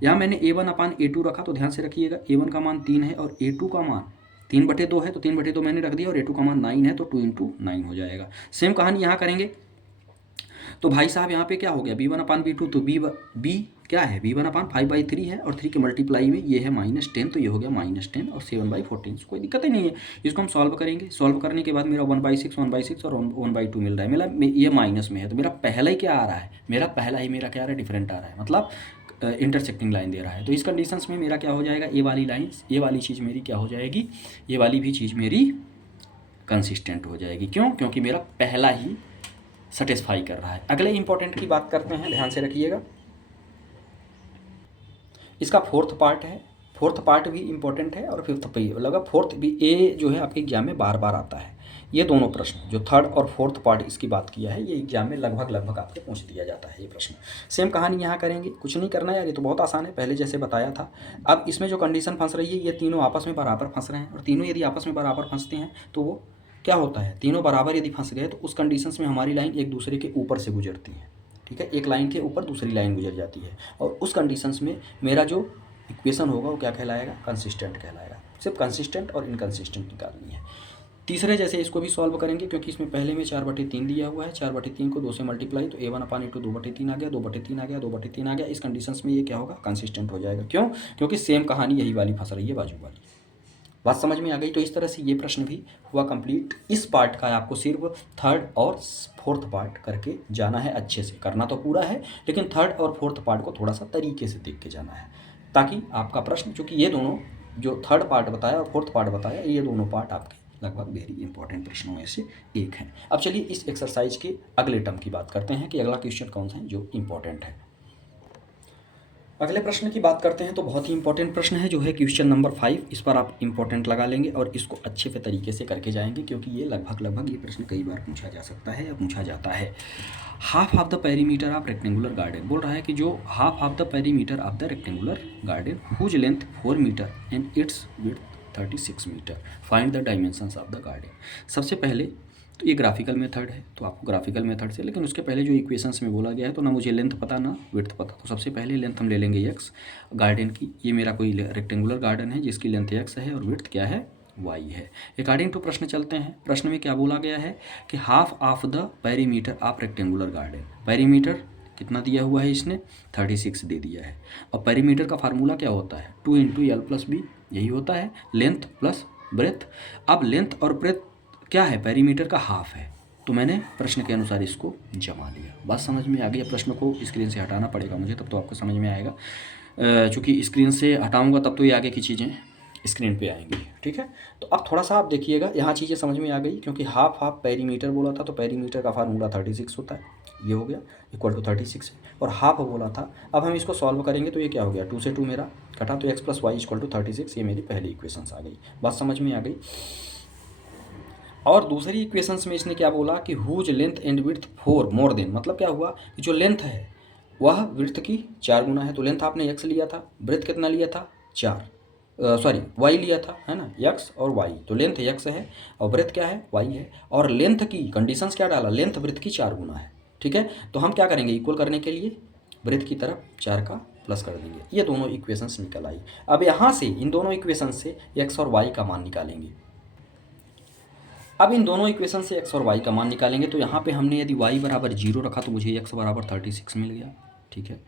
यहाँ मैंने A1/A2 रखा, तो ध्यान से रखिएगा A1 का मान 3 है और A2 का मान 3/2 है, तो 3/2 मैंने रख दिया, और A2 का मान 9 है, तो 2 × 9 हो जाएगा। सेम कहानी यहाँ करेंगे। तो भाई साहब यहाँ पे क्या हो गया, B1/B2, तो B क्या है, B1/5/3 है, और 3 के मल्टीप्लाई में ये है -10, तो ये हो गया -10 और 7/14। कोई दिक्कत ही नहीं है, इसको हम सॉल्व करेंगे। सॉल्व करने के बाद मेरा 1/6 1/6 और 1/2 मिल रहा है। मेरा ये माइनस में है, तो मेरा पहला ही क्या आ रहा है, मेरा क्या आ रहा है, डिफरेंट आ रहा है, मतलब इंटरसेक्टिंग लाइन दे रहा है। तो इस कंडीशंस में मेरा क्या हो जाएगा, ये वाली लाइन, ये वाली चीज़ मेरी क्या हो जाएगी, ये वाली भी चीज़ मेरी कंसिस्टेंट हो जाएगी। क्यों, क्योंकि मेरा पहला ही सेटिस्फाई कर रहा है। अगले इंपॉर्टेंट की बात करते हैं, ध्यान से रखिएगा। इसका फोर्थ पार्ट है, फोर्थ पार्ट भी इंपॉर्टेंट है और फिफ्थ भी, मतलब फोर्थ भी ए जो है आपके एग्जाम में बार बार आता है। ये दोनों प्रश्न जो थर्ड और फोर्थ पार्ट इसकी बात किया है, ये एग्जाम में लगभग आपके पूछ दिया जाता है ये प्रश्न। सेम कहानी यहाँ करेंगे, कुछ नहीं करना यार, ये तो बहुत आसान है, पहले जैसे बताया था। अब इसमें जो कंडीशन फंस रही है, ये तीनों आपस में बराबर फंस रहे हैं, और तीनों यदि आपस में बराबर फंसते हैं तो वो क्या होता है, तीनों बराबर यदि फंस गए तो उस कंडीशंस में हमारी लाइन एक दूसरे के ऊपर से गुजरती है। ठीक है, एक लाइन के ऊपर दूसरी लाइन गुजर जाती है, और उस कंडीशंस में मेरा जो इक्वेशन होगा वो क्या कहलाएगा, कंसिस्टेंट कहलाएगा। सिर्फ कंसिस्टेंट और इनकंसिस्टेंट निकालनी है। तीसरे जैसे इसको भी सॉल्व करेंगे, क्योंकि इसमें पहले में 4/3 दिया हुआ है, 4/3 को 2 से मल्टीप्लाई, तो A1/A2 2/3 आ गया, 2/3 आ गया, 2/3 आ गया। इस कंडीशंस में ये क्या होगा, कंसिस्टेंट हो जाएगा। क्यों, क्योंकि सेम कहानी यही वाली फंस रही है, बाजू वाली। बात समझ में आ गई। तो इस तरह से ये प्रश्न भी हुआ कंप्लीट। इस पार्ट का आपको सिर्फ थर्ड और फोर्थ पार्ट करके जाना है, अच्छे से करना तो पूरा है, लेकिन थर्ड और फोर्थ पार्ट को थोड़ा सा तरीके से देख के जाना है, ताकि आपका प्रश्न, चूँकि ये दोनों जो थर्ड पार्ट बताया और फोर्थ पार्ट बताया, ये दोनों पार्ट आपके लगभग वेरी इंपॉर्टेंट प्रश्नों में से एक है। अब चलिए इस एक्सरसाइज के अगले टर्म की बात करते हैं कि अगला क्वेश्चन कौन सा है जो इंपॉर्टेंट है। अगले प्रश्न की बात करते हैं, तो बहुत ही इंपॉर्टेंट प्रश्न है जो है क्वेश्चन नंबर 5। इस पर आप इंपॉर्टेंट लगा लेंगे और इसको अच्छे से तरीके से करके जाएंगे, क्योंकि ये लगभग ये प्रश्न कई बार पूछा जा सकता है या पूछा जाता है। Half of the perimeter of rectangular garden, बोल रहा है कि जो half of the perimeter of the rectangular garden whose length 4 metre and its width 36 metre, find the dimensions of the garden. सबसे पहले तो ये ग्राफिकल मेथड है, तो आपको ग्राफिकल मेथड से, लेकिन उसके पहले जो इक्वेशंस में बोला गया है, तो ना मुझे लेंथ पता ना विड्थ पता, तो सबसे पहले लेंथ हम ले लेंगे x गार्डन की। ये मेरा कोई रेक्टेंगुलर गार्डन है जिसकी लेंथ x है और विड्थ क्या है, y है। अकॉर्डिंग टू प्रश्न चलते हैं। प्रश्न में क्या बोला गया है कि half of the perimeter of rectangular garden, perimeter कितना दिया हुआ है इसने, 36 दे दिया है। और पेरीमीटर का फार्मूला क्या होता है, 2 × L + B, यही होता है, लेंथ प्लस ब्रेथ। अब लेंथ और ब्रेथ क्या है, पेरीमीटर का हाफ है, तो मैंने प्रश्न के अनुसार इसको जमा लिया। बात समझ में आ गई। प्रश्न को स्क्रीन से हटाना पड़ेगा मुझे, तब तो आपको समझ में आएगा। चूँकि स्क्रीन से हटाऊंगा तब तो ये आगे की चीज़ें स्क्रीन पे आएंगी। ठीक है, तो अब थोड़ा सा आप देखिएगा, यहाँ चीज़ें समझ में आ गई, क्योंकि हाफ पेरीमीटर बोला था, तो पेरीमीटर का फार्मूला 36 होता है, ये हो गया इक्वल टू 36 है, और हाफ बोला था। अब हम इसको सॉल्व करेंगे तो ये क्या हो गया, 2 से 2 मेरा कटा, तो x + y = 36, ये मेरी पहली इक्वेशंस आ गई। बात समझ में आ गई। और दूसरी इक्वेशंस में इसने क्या बोला कि whose length and width 4 more than, मतलब क्या हुआ कि जो लेंथ है वह विड्थ की 4 गुना है। तो लेंथ आपने x लिया था, ब्रेथ कितना लिया था, 4, सॉरी y लिया था, है ना, x और y, तो लेंथ x है और ब्रेथ क्या है, y है। और लेंथ की कंडीशंस क्या डाला, लेंथ ब्रेथ की 4 गुना है। ठीक है, तो हम क्या करेंगे, इक्वल करने के लिए ब्रेथ की तरफ 4 का प्लस कर देंगे। ये दोनों इक्वेशंस निकल आई। अब यहाँ से इन दोनों इक्वेशंस से x और y का मान निकालेंगे। अब इन दोनों इक्वेशन से x और y का मान निकालेंगे, तो यहाँ पे हमने यदि y = 0 रखा तो मुझे x = 36 मिल गया। ठीक है,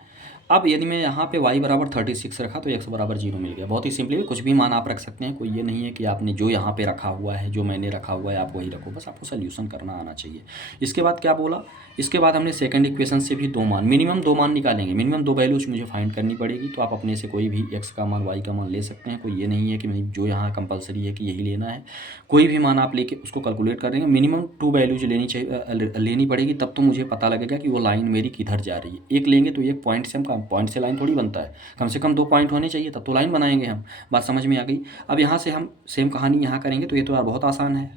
अब यदि मैं यहाँ पे y = 36 रखा तो x = 0 मिल गया। बहुत ही सिंपली, कुछ भी मान आप रख सकते हैं, कोई ये नहीं है कि आपने जो यहाँ पे रखा हुआ है, जो मैंने रखा हुआ है आप वही रखो, बस आपको सोल्यूशन करना आना चाहिए। इसके बाद क्या बोला, इसके बाद हमने सेकंड इक्वेशन से भी 2 मान, मिनिमम 2 मान निकालेंगे, मिनिमम 2 वैल्यूज मुझे फाइंड करनी पड़ेगी। तो आप अपने से कोई भी x का मान y का मान ले सकते हैं, कोई ये नहीं है कि जो यहाँ कंपलसरी है कि यही लेना है। कोई भी मान आप लेके उसको कैलकुलेट कर देंगे, मिनिमम 2 वैल्यूज लेनी पड़ेगी, तब तो मुझे पता लगेगा कि वो लाइन मेरी किधर जा रही है। एक लेंगे तो एक पॉइंट से हम पॉइंट से लाइन थोड़ी बनता है, कम से कम 2 पॉइंट होने चाहिए, तब तो लाइन बनाएंगे हम। बात समझ में आ गई। अब यहाँ से हम सेम कहानी यहाँ करेंगे, तो ये तो यार बहुत आसान है,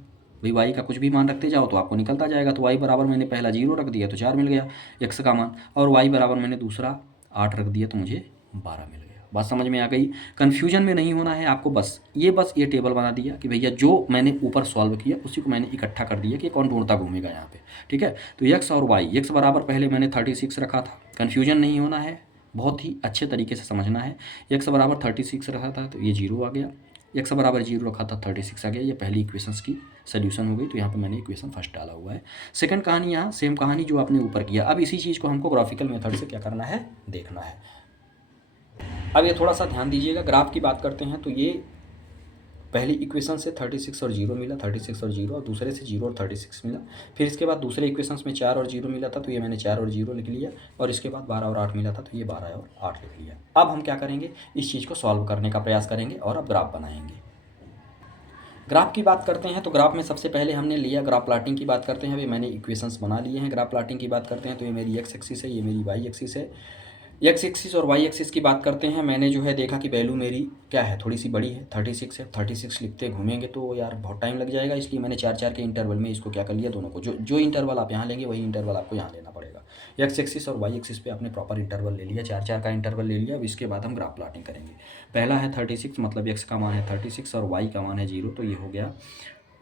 भाई वाई का कुछ भी मान रखते जाओ तो आपको निकलता जाएगा। तो वाई बराबर मैंने पहला 0 रख दिया तो 4 मिल गया एक्स का मान, और वाई बराबर मैंने दूसरा 8 रख दिया तो मुझे 12 मिल गया। बात समझ में आ गई। कन्फ्यूजन में नहीं होना है आपको, बस ये टेबल बना दिया कि भैया जो मैंने ऊपर सॉल्व किया उसी को मैंने इकट्ठा कर दिया कि कौन ढूंढता घूमेगा यहाँ पे, ठीक है। तो एक्स और वाई, एक्स बराबर पहले मैंने 36 रखा था, कन्फ्यूजन नहीं होना है, बहुत ही अच्छे तरीके से समझना है। एक्स बराबर 36 रखा था तो ये 0 आ गया, एक्स बराबर 0 रखा था 36 आ गया। ये पहली इक्वेशंस की सोल्यूशन हो गई। तो यहाँ पे मैंने इक्वेशन फर्स्ट डाला हुआ है। सेकंड कहानी, यहाँ सेम कहानी जो आपने ऊपर किया, अब इसी चीज़ को हमको ग्राफिकल मेथड से क्या करना है, देखना है। अब ये थोड़ा सा ध्यान दीजिएगा, ग्राफ की बात करते हैं तो ये पहली इक्वेशन से 36 और 0 मिला, 36 और 0, और दूसरे से 0 और 36 मिला। फिर इसके बाद दूसरे इक्वेशंस में 4 और 0 मिला था तो ये मैंने 4 और 0 लिख लिया, और इसके बाद 12 और 8 मिला था तो ये 12 और 8 लिख लिया। अब हम क्या करेंगे, इस चीज़ को सॉल्व करने का प्रयास करेंगे और अब ग्राफ बनाएंगे। ग्राफ की बात करते हैं तो ग्राफ में सबसे पहले हमने लिया, ग्राफ प्लाटिंग की बात करते हैं। अभी मैंने इक्वेशंस बना लिए हैं। ग्राफ प्लाटिंग की बात करते हैं तो ये मेरी एक्स एक्सिस है, ये मेरी वाई एक्सिस है। एक्स एक्सिस और वाई एक्सिस की बात करते हैं, मैंने जो है देखा कि वैल्यू मेरी क्या है, थोड़ी सी बड़ी है, 36 है। 36 लिखते घूमेंगे तो यार बहुत टाइम लग जाएगा, इसलिए मैंने 4 के इंटरवल में इसको क्या कर लिया, दोनों को जो इंटरवल आप यहाँ लेंगे वही इंटरवल आपको यहाँ लेना पड़ेगा। एक्स एक्सिस और वाई एक्सिस पे आपने प्रॉपर इंटरवल ले लिया, 4 का इंटरवल ले लिया। अब इसके बाद हम ग्राफ प्लाटिंग करेंगे। पहला है 36, मतलब एक्स का मान है 36 और वाई का मान है 0, तो ये हो गया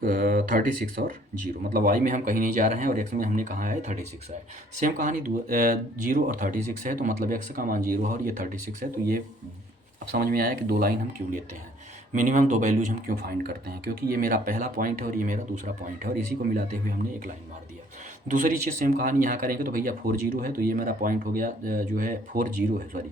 36 और 0, मतलब वाई में हम कहीं नहीं जा रहे हैं और एक्स में हमने कहा है 36 है। सेम कहानी 0 और 36 है, तो मतलब एक्स का मान 0 है और ये 36 है। तो ये अब समझ में आया कि 2 लाइन हम क्यों लेते हैं, मिनिमम 2 वैल्यूज हम क्यों फाइंड करते हैं, क्योंकि ये मेरा पहला पॉइंट है और ये मेरा दूसरा पॉइंट है, और इसी को मिलाते हुए हमने एक लाइन मार दिया। दूसरी चीज़ सेम कहानी यहाँ करेंगे तो भैया 4 0 है, तो ये मेरा पॉइंट हो गया जो है 4 0 है, सॉरी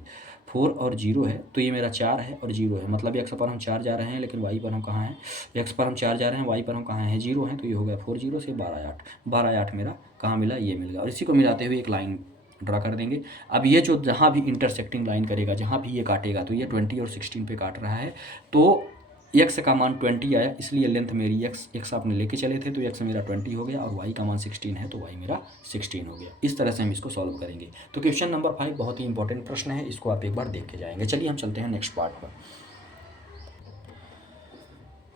4 और 0 है, तो ये मेरा 4 है और 0 है, मतलब एक्स पर हम 4 जा रहे हैं लेकिन वाई पर हम कहाँ हैं, एक्स पर हम 4 जा रहे हैं, वाई पर हम कहाँ हैं, 0 हैं। तो ये हो गया 4 0 से 12 8, 12 8 मेरा कहाँ मिला, ये मिल गया, और इसी को मिलाते हुए एक लाइन ड्रा कर देंगे। अब ये जो जहाँ भी इंटरसेक्टिंग लाइन करेगा, जहाँ भी ये काटेगा, तो ये 20 और 16 पे काट रहा है, तो एक्स का मान 20 आया, इसलिए लेंथ मेरी एक्स आपने लेके चले थे तो एक्स मेरा 20 हो गया, और वाई का मान 16 है तो वाई मेरा 16 हो गया। इस तरह से हम इसको सॉल्व करेंगे। तो क्वेश्चन नंबर 5 बहुत ही इंपॉर्टेंट प्रश्न है, इसको आप एक बार देख के जाएंगे। चलिए हम चलते हैं नेक्स्ट पार्ट पर।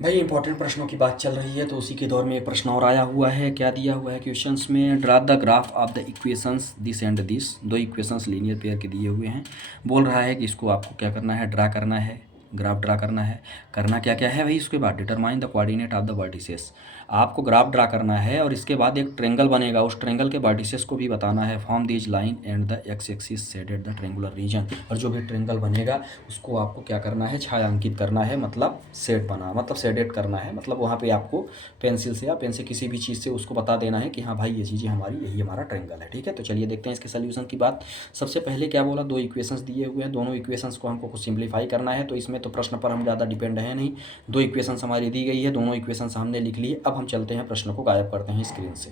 भाई इंपॉर्टेंट प्रश्नों की बात चल रही है तो उसी के दौर में एक प्रश्न और आया हुआ है। क्या दिया हुआ है क्वेश्चंस में, draw the graph of the equations this and this. 2 equations linear pair के दिए हुए हैं, बोल रहा है कि इसको आपको क्या करना है, ड्रा करना है, ग्राफ ड्रा करना है। करना क्या क्या है भाई, उसके बाद determine the coordinate of the vertices, आपको ग्राफ ड्रा करना है और इसके बाद एक ट्रेंगल बनेगा, उस ट्रेंगल के वर्टिसेस को भी बताना है। Form these line and the x axis shaded the triangular region, और जो भी ट्रेंगल बनेगा उसको आपको क्या करना है, छायांकित करना है, मतलब शेड बना, मतलब शेडेड करना है, मतलब वहाँ पे आपको पेंसिल से या पेन से किसी भी चीज़ से उसको बता देना है कि हाँ भाई ये चीज़ें हमारी, यही हमारा ट्रेंगल है, ठीक है। तो चलिए देखते हैं इसके सोल्यूशन की बात। सबसे पहले क्या बोला, 2 इक्वेशंस दिए हुए हैं, दोनों इक्वेशंस को हमको कुछ सिंप्लीफाई करना है। तो इसमें तो प्रश्न पर हम ज़्यादा डिपेंड है नहीं, 2 इक्वेशंस हमारी दी गई है, दोनों इक्वेशंस हमने लिख लिए। अब हम चलते हैं प्रश्न को गायब करते हैं स्क्रीन से।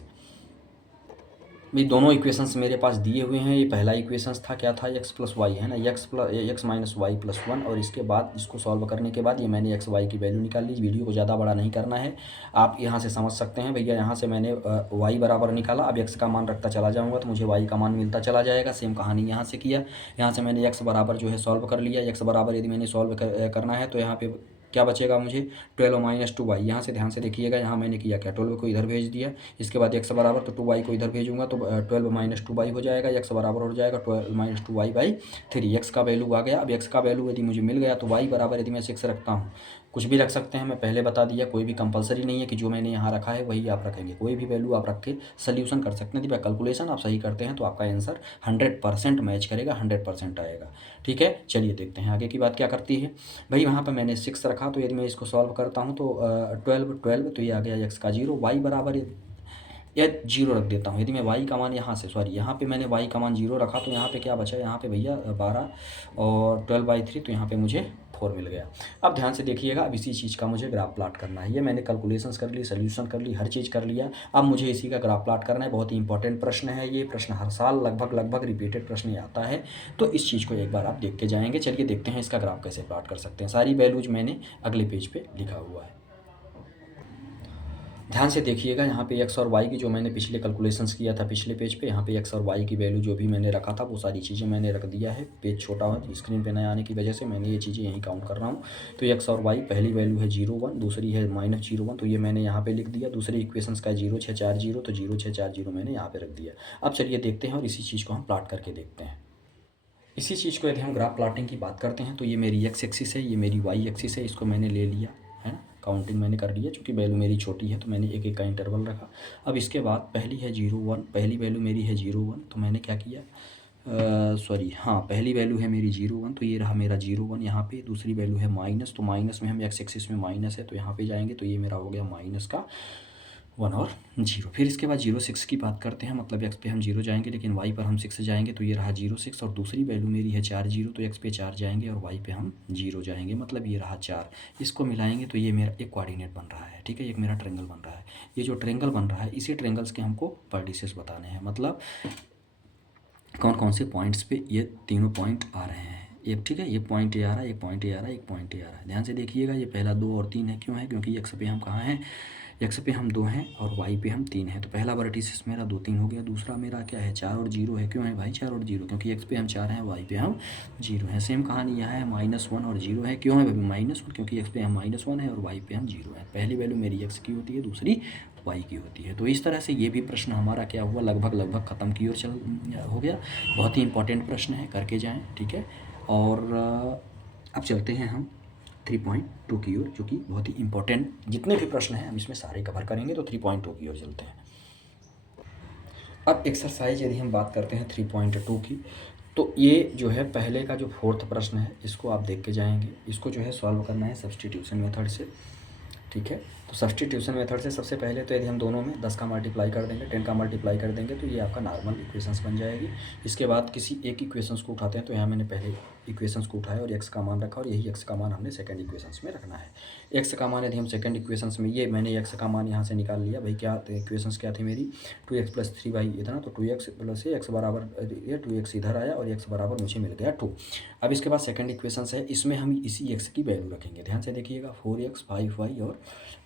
भाई दोनों इक्वेशंस मेरे पास दिए हुए हैं। ये पहला इक्वेशंस था, क्या था, एक्स प्लस वाई है ना, एक्स माइनस वाई प्लस 1, और इसके बाद इसको सॉल्व करने के बाद ये मैंने एक्स वाई की वैल्यू निकाल ली। वीडियो को ज़्यादा बड़ा नहीं करना है, आप यहाँ से समझ सकते हैं। भैया यहाँ से मैंने वाई बराबर निकाला, अब एक्स का मान रखता चला जाऊँगा तो मुझे वाई का मान मिलता चला जाएगा। सेम कहानी यहाँ से किया, यहाँ से मैंने एक्स बराबर जो है सॉल्व कर लिया। एक्स बराबर यदि मैंने सॉल्व करना है तो यहाँ पे क्या बचेगा मुझे, 12 माइनस 2 वाई। यहाँ से ध्यान से देखिएगा, यहाँ मैंने किया क्या, 12 को इधर भेज दिया, इसके बाद एक्स बराबर तो 2 वाई को इधर भेजूंगा तो 12 माइनस 2 वाई हो जाएगा। एक्स बराबर हो जाएगा 12 माइनस 2 वाई बाई 3। एक्स का वैल्यू आ गया। अब एक्स का वैल्यू यदि मुझे मिल गया तो वाई बराबर यदि मैं 6 रखता हूँ, कुछ भी रख सकते हैं, मैं पहले बता दिया, कोई भी कंपलसरी नहीं है कि जो मैंने यहाँ रखा है वही आप रखेंगे, कोई भी वैल्यू आप रख के सोल्यूशन कर सकते हैं। कैलकुलेशन आप सही करते हैं तो आपका आंसर 100% मैच करेगा, 100% आएगा, ठीक है। चलिए देखते हैं आगे की बात क्या करती है। भाई वहाँ पर मैंने 6 रखा, तो यदि मैं इसको सॉल्व करता हूँ तो 12 तो ये आ गया एक्स का 0, वाई बराबर या 0 रख देता हूँ। यदि मैं वाई का मान यहाँ से, सॉरी यहाँ पे मैंने वाई का मान 0 रखा तो यहाँ पे क्या बचा, यहाँ पे भैया 12 और 12/3, तो यहाँ पे मुझे 4 मिल गया। अब ध्यान से देखिएगा, अब इसी चीज़ का मुझे ग्राफ प्लाट करना है। ये मैंने कैलकुलेशंस कर ली, सोल्यूशन कर ली, हर चीज़ कर लिया। अब मुझे इसी का ग्राफ प्लाट करना है। बहुत ही इंपॉर्टेंट प्रश्न है ये, प्रश्न हर साल लगभग रिपीटेड प्रश्न आता है, तो इस चीज़ को एक बार आप देख के जाएंगे। चलिए देखते हैं इसका ग्राफ कैसे प्लाट कर सकते हैं। सारी वैल्यूज मैंने अगले पेज पर लिखा हुआ है। ध्यान से देखिएगा, यहाँ पे एक्स और वाई की जो मैंने पिछले कैलकुलेशंस किया था पिछले पेज पे, यहाँ पे एक्स और वाई की वैल्यू जो भी मैंने रखा था वो सारी चीज़ें मैंने रख दिया है। पेज छोटा हो स्क्रीन पे नया आने की वजह से मैंने ये चीज़ें यहीं काउंट कर रहा हूँ। तो एक्स और वाई, पहली वैल्यू है 0 1, दूसरी है -0 1, तो ये मैंने यहाँ पे लिख दिया। दूसरी इक्वेशंस का 0 6 4 0, तो 0 6 4 0 मैंने यहाँ पे रख दिया। अब चलिए देखते हैं और इसी चीज़ को हम प्लॉट करके देखते हैं। इसी चीज़ को यदि हम ग्राफ प्लॉटिंग की बात करते हैं तो ये मेरी एक्स एक्सिस है, ये मेरी वाई एक्सिस है, इसको मैंने ले लिया है ना, काउंटिंग मैंने कर लिया। चूँकि वैल्यू मेरी छोटी है तो मैंने एक एक का इंटरवल रखा। अब इसके बाद पहली है 0 1, पहली वैल्यू मेरी है 0 1, तो मैंने क्या किया, सॉरी हाँ, पहली वैल्यू है मेरी 0 1, तो ये रहा मेरा 0 1 यहाँ पे। दूसरी वैल्यू है माइनस, तो माइनस में हम एक्स एक्सिस में माइनस है तो यहाँ पे जाएंगे, तो ये मेरा हो गया माइनस का 1 और 0। फिर इसके बाद 0 6 की बात करते हैं, मतलब एक्स पे हम 0 जाएंगे लेकिन वाई पर हम 6 जाएंगे, तो ये रहा 0 6। और दूसरी वैल्यू मेरी है 4 0, तो एक्स पे 4 जाएंगे और वाई पे हम 0 जाएंगे, मतलब ये रहा 4। इसको मिलाएंगे तो ये मेरा एक कोऑर्डिनेट बन रहा है, ठीक है, एक मेरा ट्रेंगल बन रहा है। ये जो ट्रेंगल बन रहा है इसी ट्रेंगल्स के हमको वर्टिसेस बताने हैं, मतलब कौन कौन से पॉइंट्स पे ये तीनों पॉइंट आ रहे हैं। ये ठीक है, ये पॉइंट ये आ रहा है, एक पॉइंट ये आ रहा है, एक पॉइंट ये आ रहा है। ध्यान से देखिएगा, ये पहला 2 और 3 है, क्यों है, क्योंकि एक्स पे हम कहाँ हैं, एक्स पे हम 2 हैं और वाई पे हम 3 हैं। तो पहला वर्टिसेस मेरा 2 3 हो गया। दूसरा मेरा क्या है, 4 और 0 है, क्यों है भाई 4 और 0, क्योंकि एक्स पे हम 4 हैं, वाई पे हम 0 हैं। सेम कहानी यहाँ है, -1 और 0 है, क्यों है भाई -1, क्योंकि एक्स पे हम -1 है और वाई पे हम 0 है। पहली वैल्यू मेरी एक्स की होती है, दूसरी वाई की होती है। तो इस तरह से ये भी प्रश्न हमारा क्या हुआ, लगभग ख़त्म की ओर हो गया। बहुत ही इंपॉर्टेंट प्रश्न है, करके जाएँ, ठीक है। और अब चलते हैं हम 3.2 की ओर, जो कि बहुत ही इंपॉर्टेंट, जितने भी प्रश्न हैं हम इसमें सारे कवर करेंगे। तो 3.2 की ओर चलते हैं। अब एक्सरसाइज यदि हम बात करते हैं 3.2 की, तो ये जो है पहले का जो 4th प्रश्न है इसको आप देख के जाएंगे। इसको जो है सॉल्व करना है सब्स्टिट्यूशन मेथड से, ठीक है। तो सब्स्टिट्यूशन मेथड से सबसे पहले तो यदि हम दोनों में 10 का मल्टीप्लाई कर देंगे, 10 का मल्टीप्लाई कर देंगे, तो ये आपका नॉर्मल इक्वेशंस बन जाएगी। इसके बाद किसी एक इक्वेशंस को उठाते हैं, तो यहाँ मैंने पहले इक्वेशंस को उठाया और एक्स का मान रखा, और यही एक्स का मान हमने सेकंड इक्वेशंस में रखना है। एक्स का मान यदि हम सेकंड इक्वेशंस में, ये मैंने एक्स का मान यहाँ से निकाल लिया भाई। क्या इक्वेशंस क्या थी मेरी, 2x + 3y इतना, तो 2x + x बराबर ये 2x इधर आया और x बराबर मुझे मिल गया 2। अब इसके बाद सेकंड इक्वेशंस है, इसमें हम इसी x की वैल्यू रखेंगे। ध्यान से देखिएगा, 4x 5y और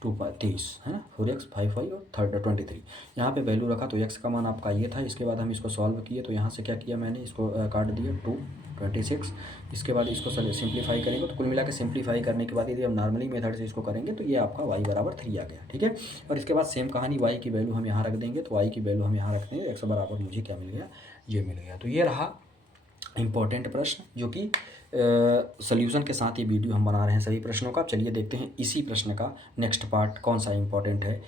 23 है ना, 4x 5y और 23 यहाँ पे वैल्यू रखा। तो x का मान आपका ये था। इसके बाद हम इसको सॉल्व किए, तो यहाँ से क्या किया मैंने, इसको काट दिया 2 26। इसके बाद इसको सिंप्लीफाई करेंगे, तो कुल मिला के सिंप्लीफाई करने के बाद यदि हम नॉर्मली मेथड से इसको करेंगे तो ये आपका y बराबर 3 आ गया, ठीक है। और इसके बाद सेम कहानी, y की वैल्यू हम यहाँ रख देंगे, तो y की वैल्यू हम यहाँ रखते हैं, x बराबर मुझे क्या मिल गया, ये मिल गया। तो ये रहा इम्पोर्टेंट प्रश्न, जो कि सॉल्यूशन के साथ ये वीडियो हम बना रहे हैं सभी प्रश्नों का। चलिए देखते हैं इसी प्रश्न का नेक्स्ट पार्ट कौन सा इम्पोर्टेंट है।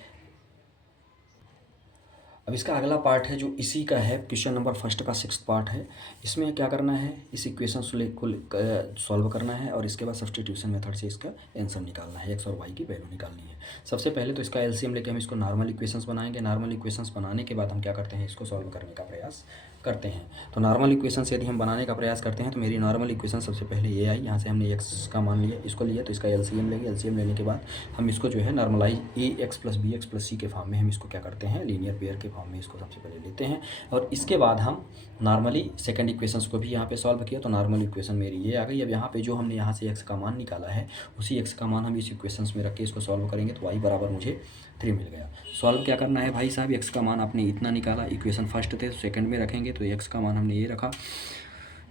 अब इसका अगला पार्ट है जो इसी का है, क्वेश्चन नंबर फर्स्ट का 6th पार्ट है। इसमें क्या करना है, इस इक्वेशन को सॉल्व करना है और इसके बाद सब्स्टिट्यूशन मेथड से इसका आंसर निकालना है, एक्स और वाई की वैल्यू निकालनी है। सबसे पहले तो इसका एलसीएम लेके हम इसको नॉर्मल इक्वेशंस बनाएंगे। नॉर्मल इक्वेशंस बनाने के बाद हम क्या करते हैं, इसको सॉल्व करने का प्रयास करते हैं। तो नॉर्मल इक्वेशन यदि हम बनाने का प्रयास करते हैं, तो मेरी नॉर्मल इक्वेशन सबसे पहले ये आई। यहाँ से हमने एक्स का मान लिया, इसको लिया, तो इसका एलसीएम लेंगे। एलसीएम लेने के बाद हम इसको जो है नॉर्मलाइज ax + bx + c के फॉर्म में हम इसको क्या करते हैं, लीनियर पेयर के फॉर्म में इसको सबसे पहले लेते हैं। और इसके बाद हम नॉर्मली सेकंड इक्वेशंस को भी यहाँ पे सॉल्व किया, तो नॉर्मल इक्वेशन मेरी ये आ गई। अब यहाँ पे जो हमने यहाँ से x का मान निकाला है, उसी x का मान हम इस इक्वेशंस में रख के इसको सॉल्व करेंगे, तो y बराबर मुझे 3 मिल गया। सॉल्व क्या करना है भाई साहब, x का मान आपने इतना निकाला, इक्वेशन फर्स्ट थे, सेकंड में रखेंगे, तो x का मान हमने ये रखा।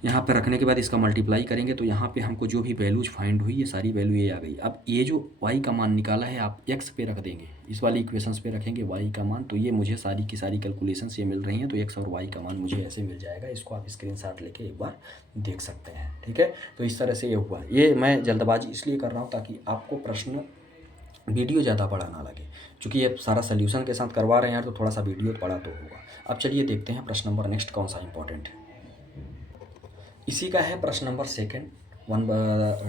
यहाँ पे रखने के बाद इसका मल्टीप्लाई करेंगे, तो यहाँ पे हमको जो भी वैल्यूज फाइंड हुई, ये सारी वैल्यू ये आ गई। अब ये जो y का मान निकाला है आप x पे रख देंगे, इस वाली इक्वेशंस पे रखेंगे y का मान, तो ये मुझे सारी की सारी कैलकुलेशंस ये मिल रही हैं। तो x और y का मान मुझे ऐसे मिल जाएगा। इसको आप स्क्रीनशॉट लेके एक बार देख सकते हैं, ठीक है। तो इस तरह से ये हुआ। ये मैं जल्दबाजी इसलिए कर रहा हूँ ताकि आपको प्रश्न वीडियो ज़्यादा बड़ा ना लगे, क्योंकि ये सारा सोल्यूशन के साथ करवा रहे हैं, तो थोड़ा सा वीडियो बड़ा तो होगा। अब चलिए देखते हैं प्रश्न नंबर नेक्स्ट कौन सा इंपॉर्टेंट है। इसी का है प्रश्न नंबर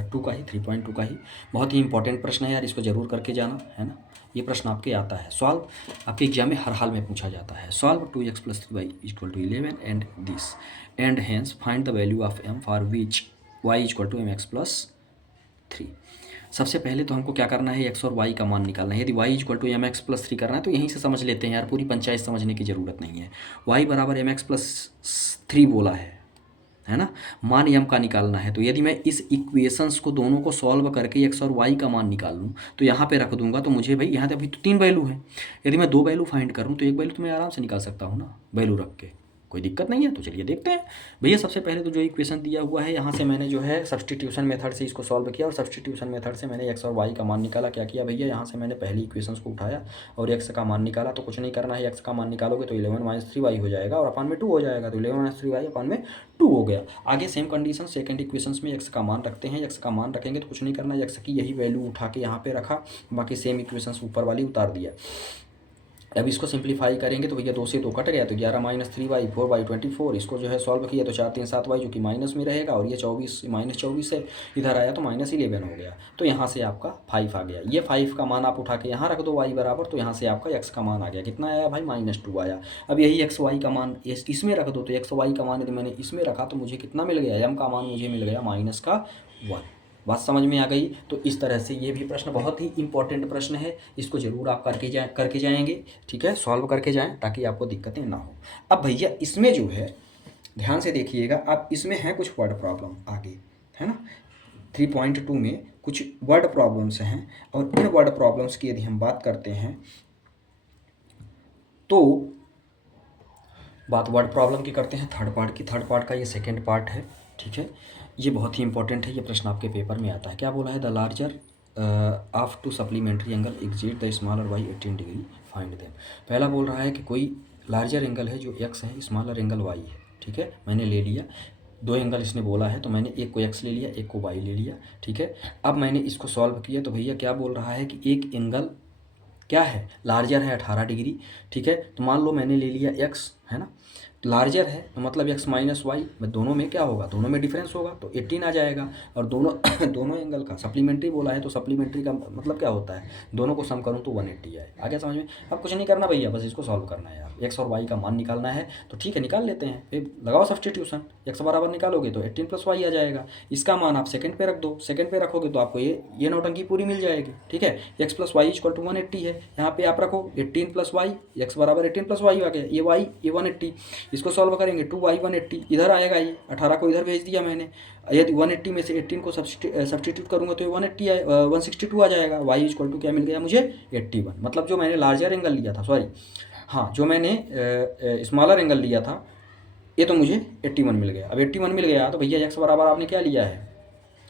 2 का ही, 3.2 का ही। बहुत ही इंपॉर्टेंट प्रश्न है यार, इसको जरूर करके जाना है ना। ये प्रश्न आपके आता है, सॉल्व आपके एग्जाम में हर हाल में पूछा जाता है। Solve 2x + 3y = 11 and this and hence find the value of m for which y = mx + 3। सबसे पहले तो हमको क्या करना है, x और y का मान निकालना है। यदि y = mx + 3 करना है तो यहीं से समझ लेते हैं यार, पूरी पंचायत समझने की ज़रूरत नहीं है। y बराबर mx + 3 बोला है है ना, मान यम का निकालना है। तो यदि मैं इस इक्वेशंस को दोनों को सॉल्व करके एक्स और वाई का मान निकाल लूँ तो यहाँ पे रख दूंगा, तो मुझे भाई यहाँ पे अभी तो 3 वैल्यू है, यदि मैं 2 वैल्यू फाइंड करूँ तो एक वैल्यू तो मैं आराम से निकाल सकता हूँ ना, वैल्यू रख के, कोई दिक्कत नहीं है। तो चलिए देखते हैं भैया। सबसे पहले तो जो इक्वेशन दिया हुआ है यहाँ से मैंने जो है सब्सटीट्यूशन मेथड से इसको सॉल्व किया, और सब्सटीट्यूशन मेथड से मैंने एक्स और वाई का मान निकाला। क्या किया भैया, यहाँ से मैंने पहली इक्वेशंस को उठाया और एक्स का मान निकाला। तो कुछ नहीं करना है, एक्स का मान निकालोगे तो 11 - 3y हो जाएगा और अपान में 2 हो जाएगा, तो 11 - 3y अपान में 2 हो गया। आगे सेम कंडीशन सेकंड इक्वेशंस में एक्स का मान रखते हैं, एक्स का मान रखेंगे तो कुछ नहीं करना, एक्स की यही वैल्यू उठा के यहाँ पे रखा, बाकी सेम इक्वेशंस ऊपर वाली उतार दिया। अब इसको सिंप्लीफाई करेंगे तो भैया 2 से 2 कट गया, तो 11 - 3y 4y 24, इसको जो है सॉल्व किया तो 4 3 7y जो कि माइनस में रहेगा, और ये 24 -24 है, इधर आया तो -11 हो गया। तो यहाँ से आपका 5 आ गया। ये 5 का मान आप उठा के यहाँ रख दो y बराबर, तो यहाँ से आपका x का मान आ गया। कितना आया भाई, -2 आया। अब यही x y का मान इसमें रख दो, तो x y का मान यदि मैंने इसमें रखा तो मुझे कितना मिल गया, m का मान मुझे मिल गया -1। बात समझ में आ गई। तो इस तरह से ये भी प्रश्न बहुत ही इंपॉर्टेंट प्रश्न है, इसको ज़रूर आप करके जाएंगे, ठीक है, सॉल्व करके जाएं ताकि आपको दिक्कतें ना हो। अब भैया इसमें जो है ध्यान से देखिएगा, अब इसमें है कुछ वर्ड प्रॉब्लम आगे, है ना, 3.2 में कुछ वर्ड प्रॉब्लम्स हैं, और इन वर्ड प्रॉब्लम्स की यदि हम बात करते हैं तो बात वर्ड प्रॉब्लम की करते हैं थर्ड पार्ट की। थर्ड पार्ट का ये सेकेंड पार्ट है, ठीक है, ये बहुत ही इंपॉर्टेंट है, ये प्रश्न आपके पेपर में आता है। क्या बोला है, the larger of 2 supplementary angle exceeds the smaller by 18 degree, find them. पहला बोल रहा है कि कोई लार्जर एंगल है जो एक्स है, स्मॉलर एंगल वाई है, ठीक है, मैंने ले लिया 2 एंगल इसने बोला है, तो मैंने एक को एक्स ले लिया, एक को वाई ले लिया, ठीक है। अब मैंने इसको सॉल्व किया तो भैया क्या बोल रहा है कि एक एंगल क्या है, लार्जर है 18 डिग्री, ठीक है। तो मान लो मैंने ले लिया एक्स, है ना, लार्जर है तो मतलब x - y में दोनों में क्या होगा, दोनों में डिफरेंस होगा तो 18 आ जाएगा। और दोनों दोनों एंगल का सप्लीमेंट्री बोला है, तो सप्लीमेंट्री का मतलब क्या होता है, दोनों को सम करूँ तो 180 आए। आगे समझ में। अब कुछ नहीं करना भैया, बस इसको सॉल्व करना है यार, x और y का मान निकालना है। तो ठीक है, निकाल लेते हैं, फिर लगाओ सब्सटीट्यूशन, x बराबर निकालोगे तो 18 + y आ जाएगा। इसका मान आप सेकंड पे रख दो, सेकंड पे रखोगे तो आपको ये नौटंकी पूरी मिल जाएगी, ठीक है। x + y = 180 है, यहाँ पे आप रखो 18 + y, x बराबर 18 + y आ गया, ये y ये 180, इसको सॉल्व करेंगे 2y 180 इधर आएगा, ये 18 को इधर भेज दिया मैंने। यदि 180 में से 18 को सब्सटीट्यूट करूँगा तो ये 162 आ जाएगा। y = क्या मिल गया मुझे, 81। मतलब जो मैंने लार्जर एंगल लिया था, सॉरी हाँ, जो मैंने स्मॉलर एंगल लिया था ये तो मुझे 81 मिल गया। अब 81 मिल गया तो भैया x बराबर आपने क्या लिया है,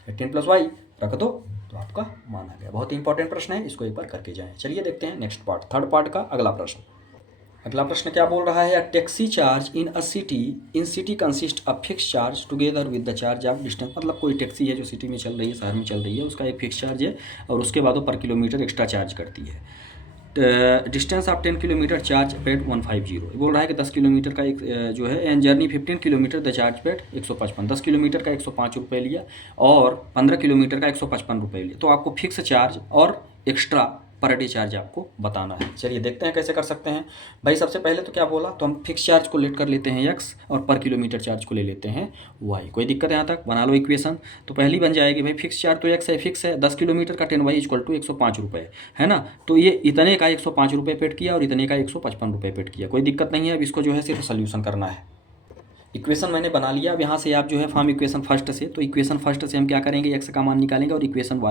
18 + y रख दो तो आपका मान आ गया। बहुत ही इंपॉर्टेंट प्रश्न है, इसको एक बार करके जाएं। चलिए देखते हैं नेक्स्ट पार्ट, थर्ड पार्ट का अगला प्रश्न। अगला प्रश्न क्या बोल रहा है, taxi charge in a city consist of fix charge together with the charge of distance. मतलब कोई टैक्सी है जो सिटी में चल रही है, शहर में चल रही है, उसका एक फिक्स चार्ज है और उसके बाद वो पर किलोमीटर एक्स्ट्रा चार्ज करती है। Distance of 10 kilometre charge paid 150। बोल रहा है कि 10 किलोमीटर का एक जो है and journey 15 kilometre the charge paid 155। 10 kilometre का 105 रुपये लिया और 15 किलोमीटर का 155 रुपये लिया। तो आपको फिक्स चार्ज और एक्स्ट्रा पर डे चार्ज आपको बताना है। चलिए देखते हैं कैसे कर सकते हैं भाई। सबसे पहले तो क्या बोला, तो हम फिक्स चार्ज को लेट कर लेते हैं एक्स और पर किलोमीटर चार्ज को ले लेते हैं वाई। कोई दिक्कत है यहाँ तक, बना लो इक्वेशन। तो पहली बन जाएगी भाई, फिक्स चार्ज तो एक्स है, फिक्स है, 10 किलोमीटर का 10y = 105 रुपये, है ना। तो ये इतने का 105 रुपये पेड किया और इतने का 155 रुपये पेड किया। कोई दिक्कत नहीं है। अब इसको जो है सिर्फ सोल्यूशन करना है। इक्वेशन मैंने बना लिया। अब यहाँ से आप जो है फॉर्म इक्वेशन फर्स्ट से, तो इक्वेशन फर्स्ट से हम क्या करेंगे, एक्स का मान निकालेंगे और इक्वेशन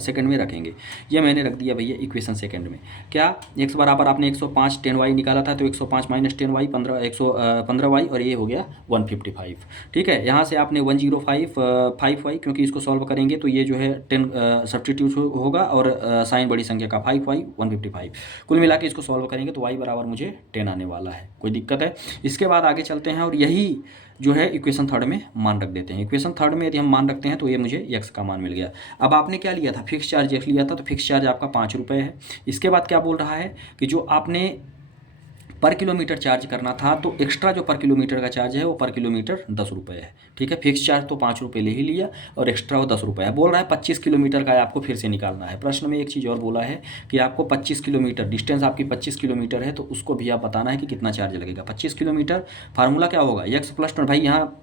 सेकंड में रखेंगे। ये मैंने रख दिया भैया इक्वेशन सेकंड में। क्या, एक्स बराबर आपने 105 10y निकाला था, तो 105 - 10y 15y और ये हो गया 155। ठीक है, यहाँ से आपने 105 5y, क्योंकि इसको सॉल्व करेंगे तो ये जो है 10 सब्सटीट्यूट होगा और साइन बड़ी संख्या का 5y 155। कुल मिला के इसको सॉल्व करेंगे तो y बराबर मुझे 10 आने वाला है। कोई दिक्कत है। इसके बाद आगे चलते हैं और यही जो है इक्वेशन थर्ड में मान रख देते हैं। इक्वेशन थर्ड में यदि हम मान रखते हैं तो ये मुझे x का मान मिल गया। अब आपने क्या लिया था, फिक्स चार्ज x लिया था, तो फिक्स चार्ज आपका 5 रुपये है। इसके बाद क्या बोल रहा है कि जो आपने पर किलोमीटर चार्ज करना था, तो एक्स्ट्रा जो पर किलोमीटर का चार्ज है वो पर किलोमीटर 10 रुपये है। ठीक है, फिक्स चार्ज तो 5 रुपये ले ही लिया और एक्स्ट्रा वो 10 रुपये है। बोल रहा है 25 किलोमीटर का आपको फिर से निकालना है। प्रश्न में एक चीज़ और बोला है कि आपको 25 किलोमीटर, डिस्टेंस आपकी 25 किलोमीटर है, तो उसको भी आप बताना है कि कितना चार्ज लगेगा। 25 किलोमीटर फार्मूला क्या होगा, x + भाई यहाँ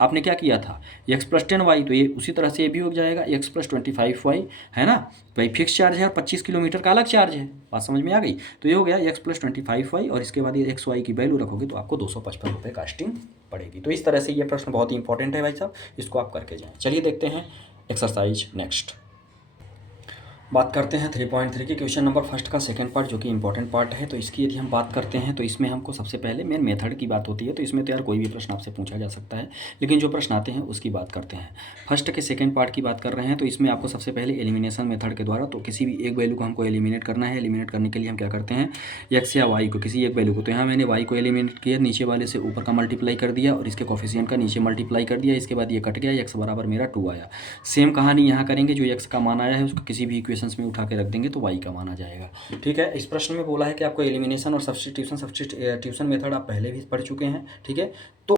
आपने क्या किया था, एक्स प्लस 10y, तो ये उसी तरह से ये भी हो जाएगा एक्स प्लस 25y, है ना। भाई फिक्स चार्ज है और 25 किलोमीटर का अलग चार्ज है, बात समझ में आ गई। तो ये हो गया एक्स प्लस 25y, और इसके बाद ये एक्स वाई की वैल्यू रखोगे तो आपको 255 रुपये कास्टिंग पड़ेगी। तो इस तरह से ये प्रश्न बहुत ही इंपॉर्टेंट है भाई साहब, इसको आप करके जाएँ। चलिए देखते हैं एक्सरसाइज नेक्स्ट। बात करते हैं 3.3 के क्वेश्चन नंबर फर्स्ट का सेकंड पार्ट, जो कि इंपॉर्टेंट पार्ट है। तो इसकी यदि हम बात करते हैं तो इसमें हमको सबसे पहले मेन मेथड की बात होती है। तो इसमें तो यार कोई भी प्रश्न आपसे पूछा जा सकता है, लेकिन जो प्रश्न आते हैं उसकी बात करते हैं। फर्स्ट के सेकंड पार्ट की बात कर रहे हैं, तो इसमें आपको सबसे पहले एलिमिनेशन मेथड के द्वारा, तो किसी भी एक वैल्यू को हमको एलिमिनेट करना है। एलिमिनेट करने के लिए हम क्या करते हैं, एक्स या वाई को, किसी एक वैल्यू को, तो यहाँ मैंने वाई को एलिमिनेट किया, नीचे वाले से ऊपर का मल्टीप्लाई कर दिया और इसके कोफिशिएंट का नीचे मल्टीप्लाई कर दिया। इसके बाद ये कट गया, एक्स बराबर मेरा 2 आया। सेम कहानी यहाँ करेंगे, जो एक्स का मान आया है उसको किसी भी इक्वेशंस में उठा के रख देंगे तो y का माना जाएगा। ठीक है, इस प्रश्न में बोला है कि आपको एलिमिनेशन और सब्स्टिट्यूशन मेथड आप पहले भी पढ़ चुके हैं। ठीक है, तो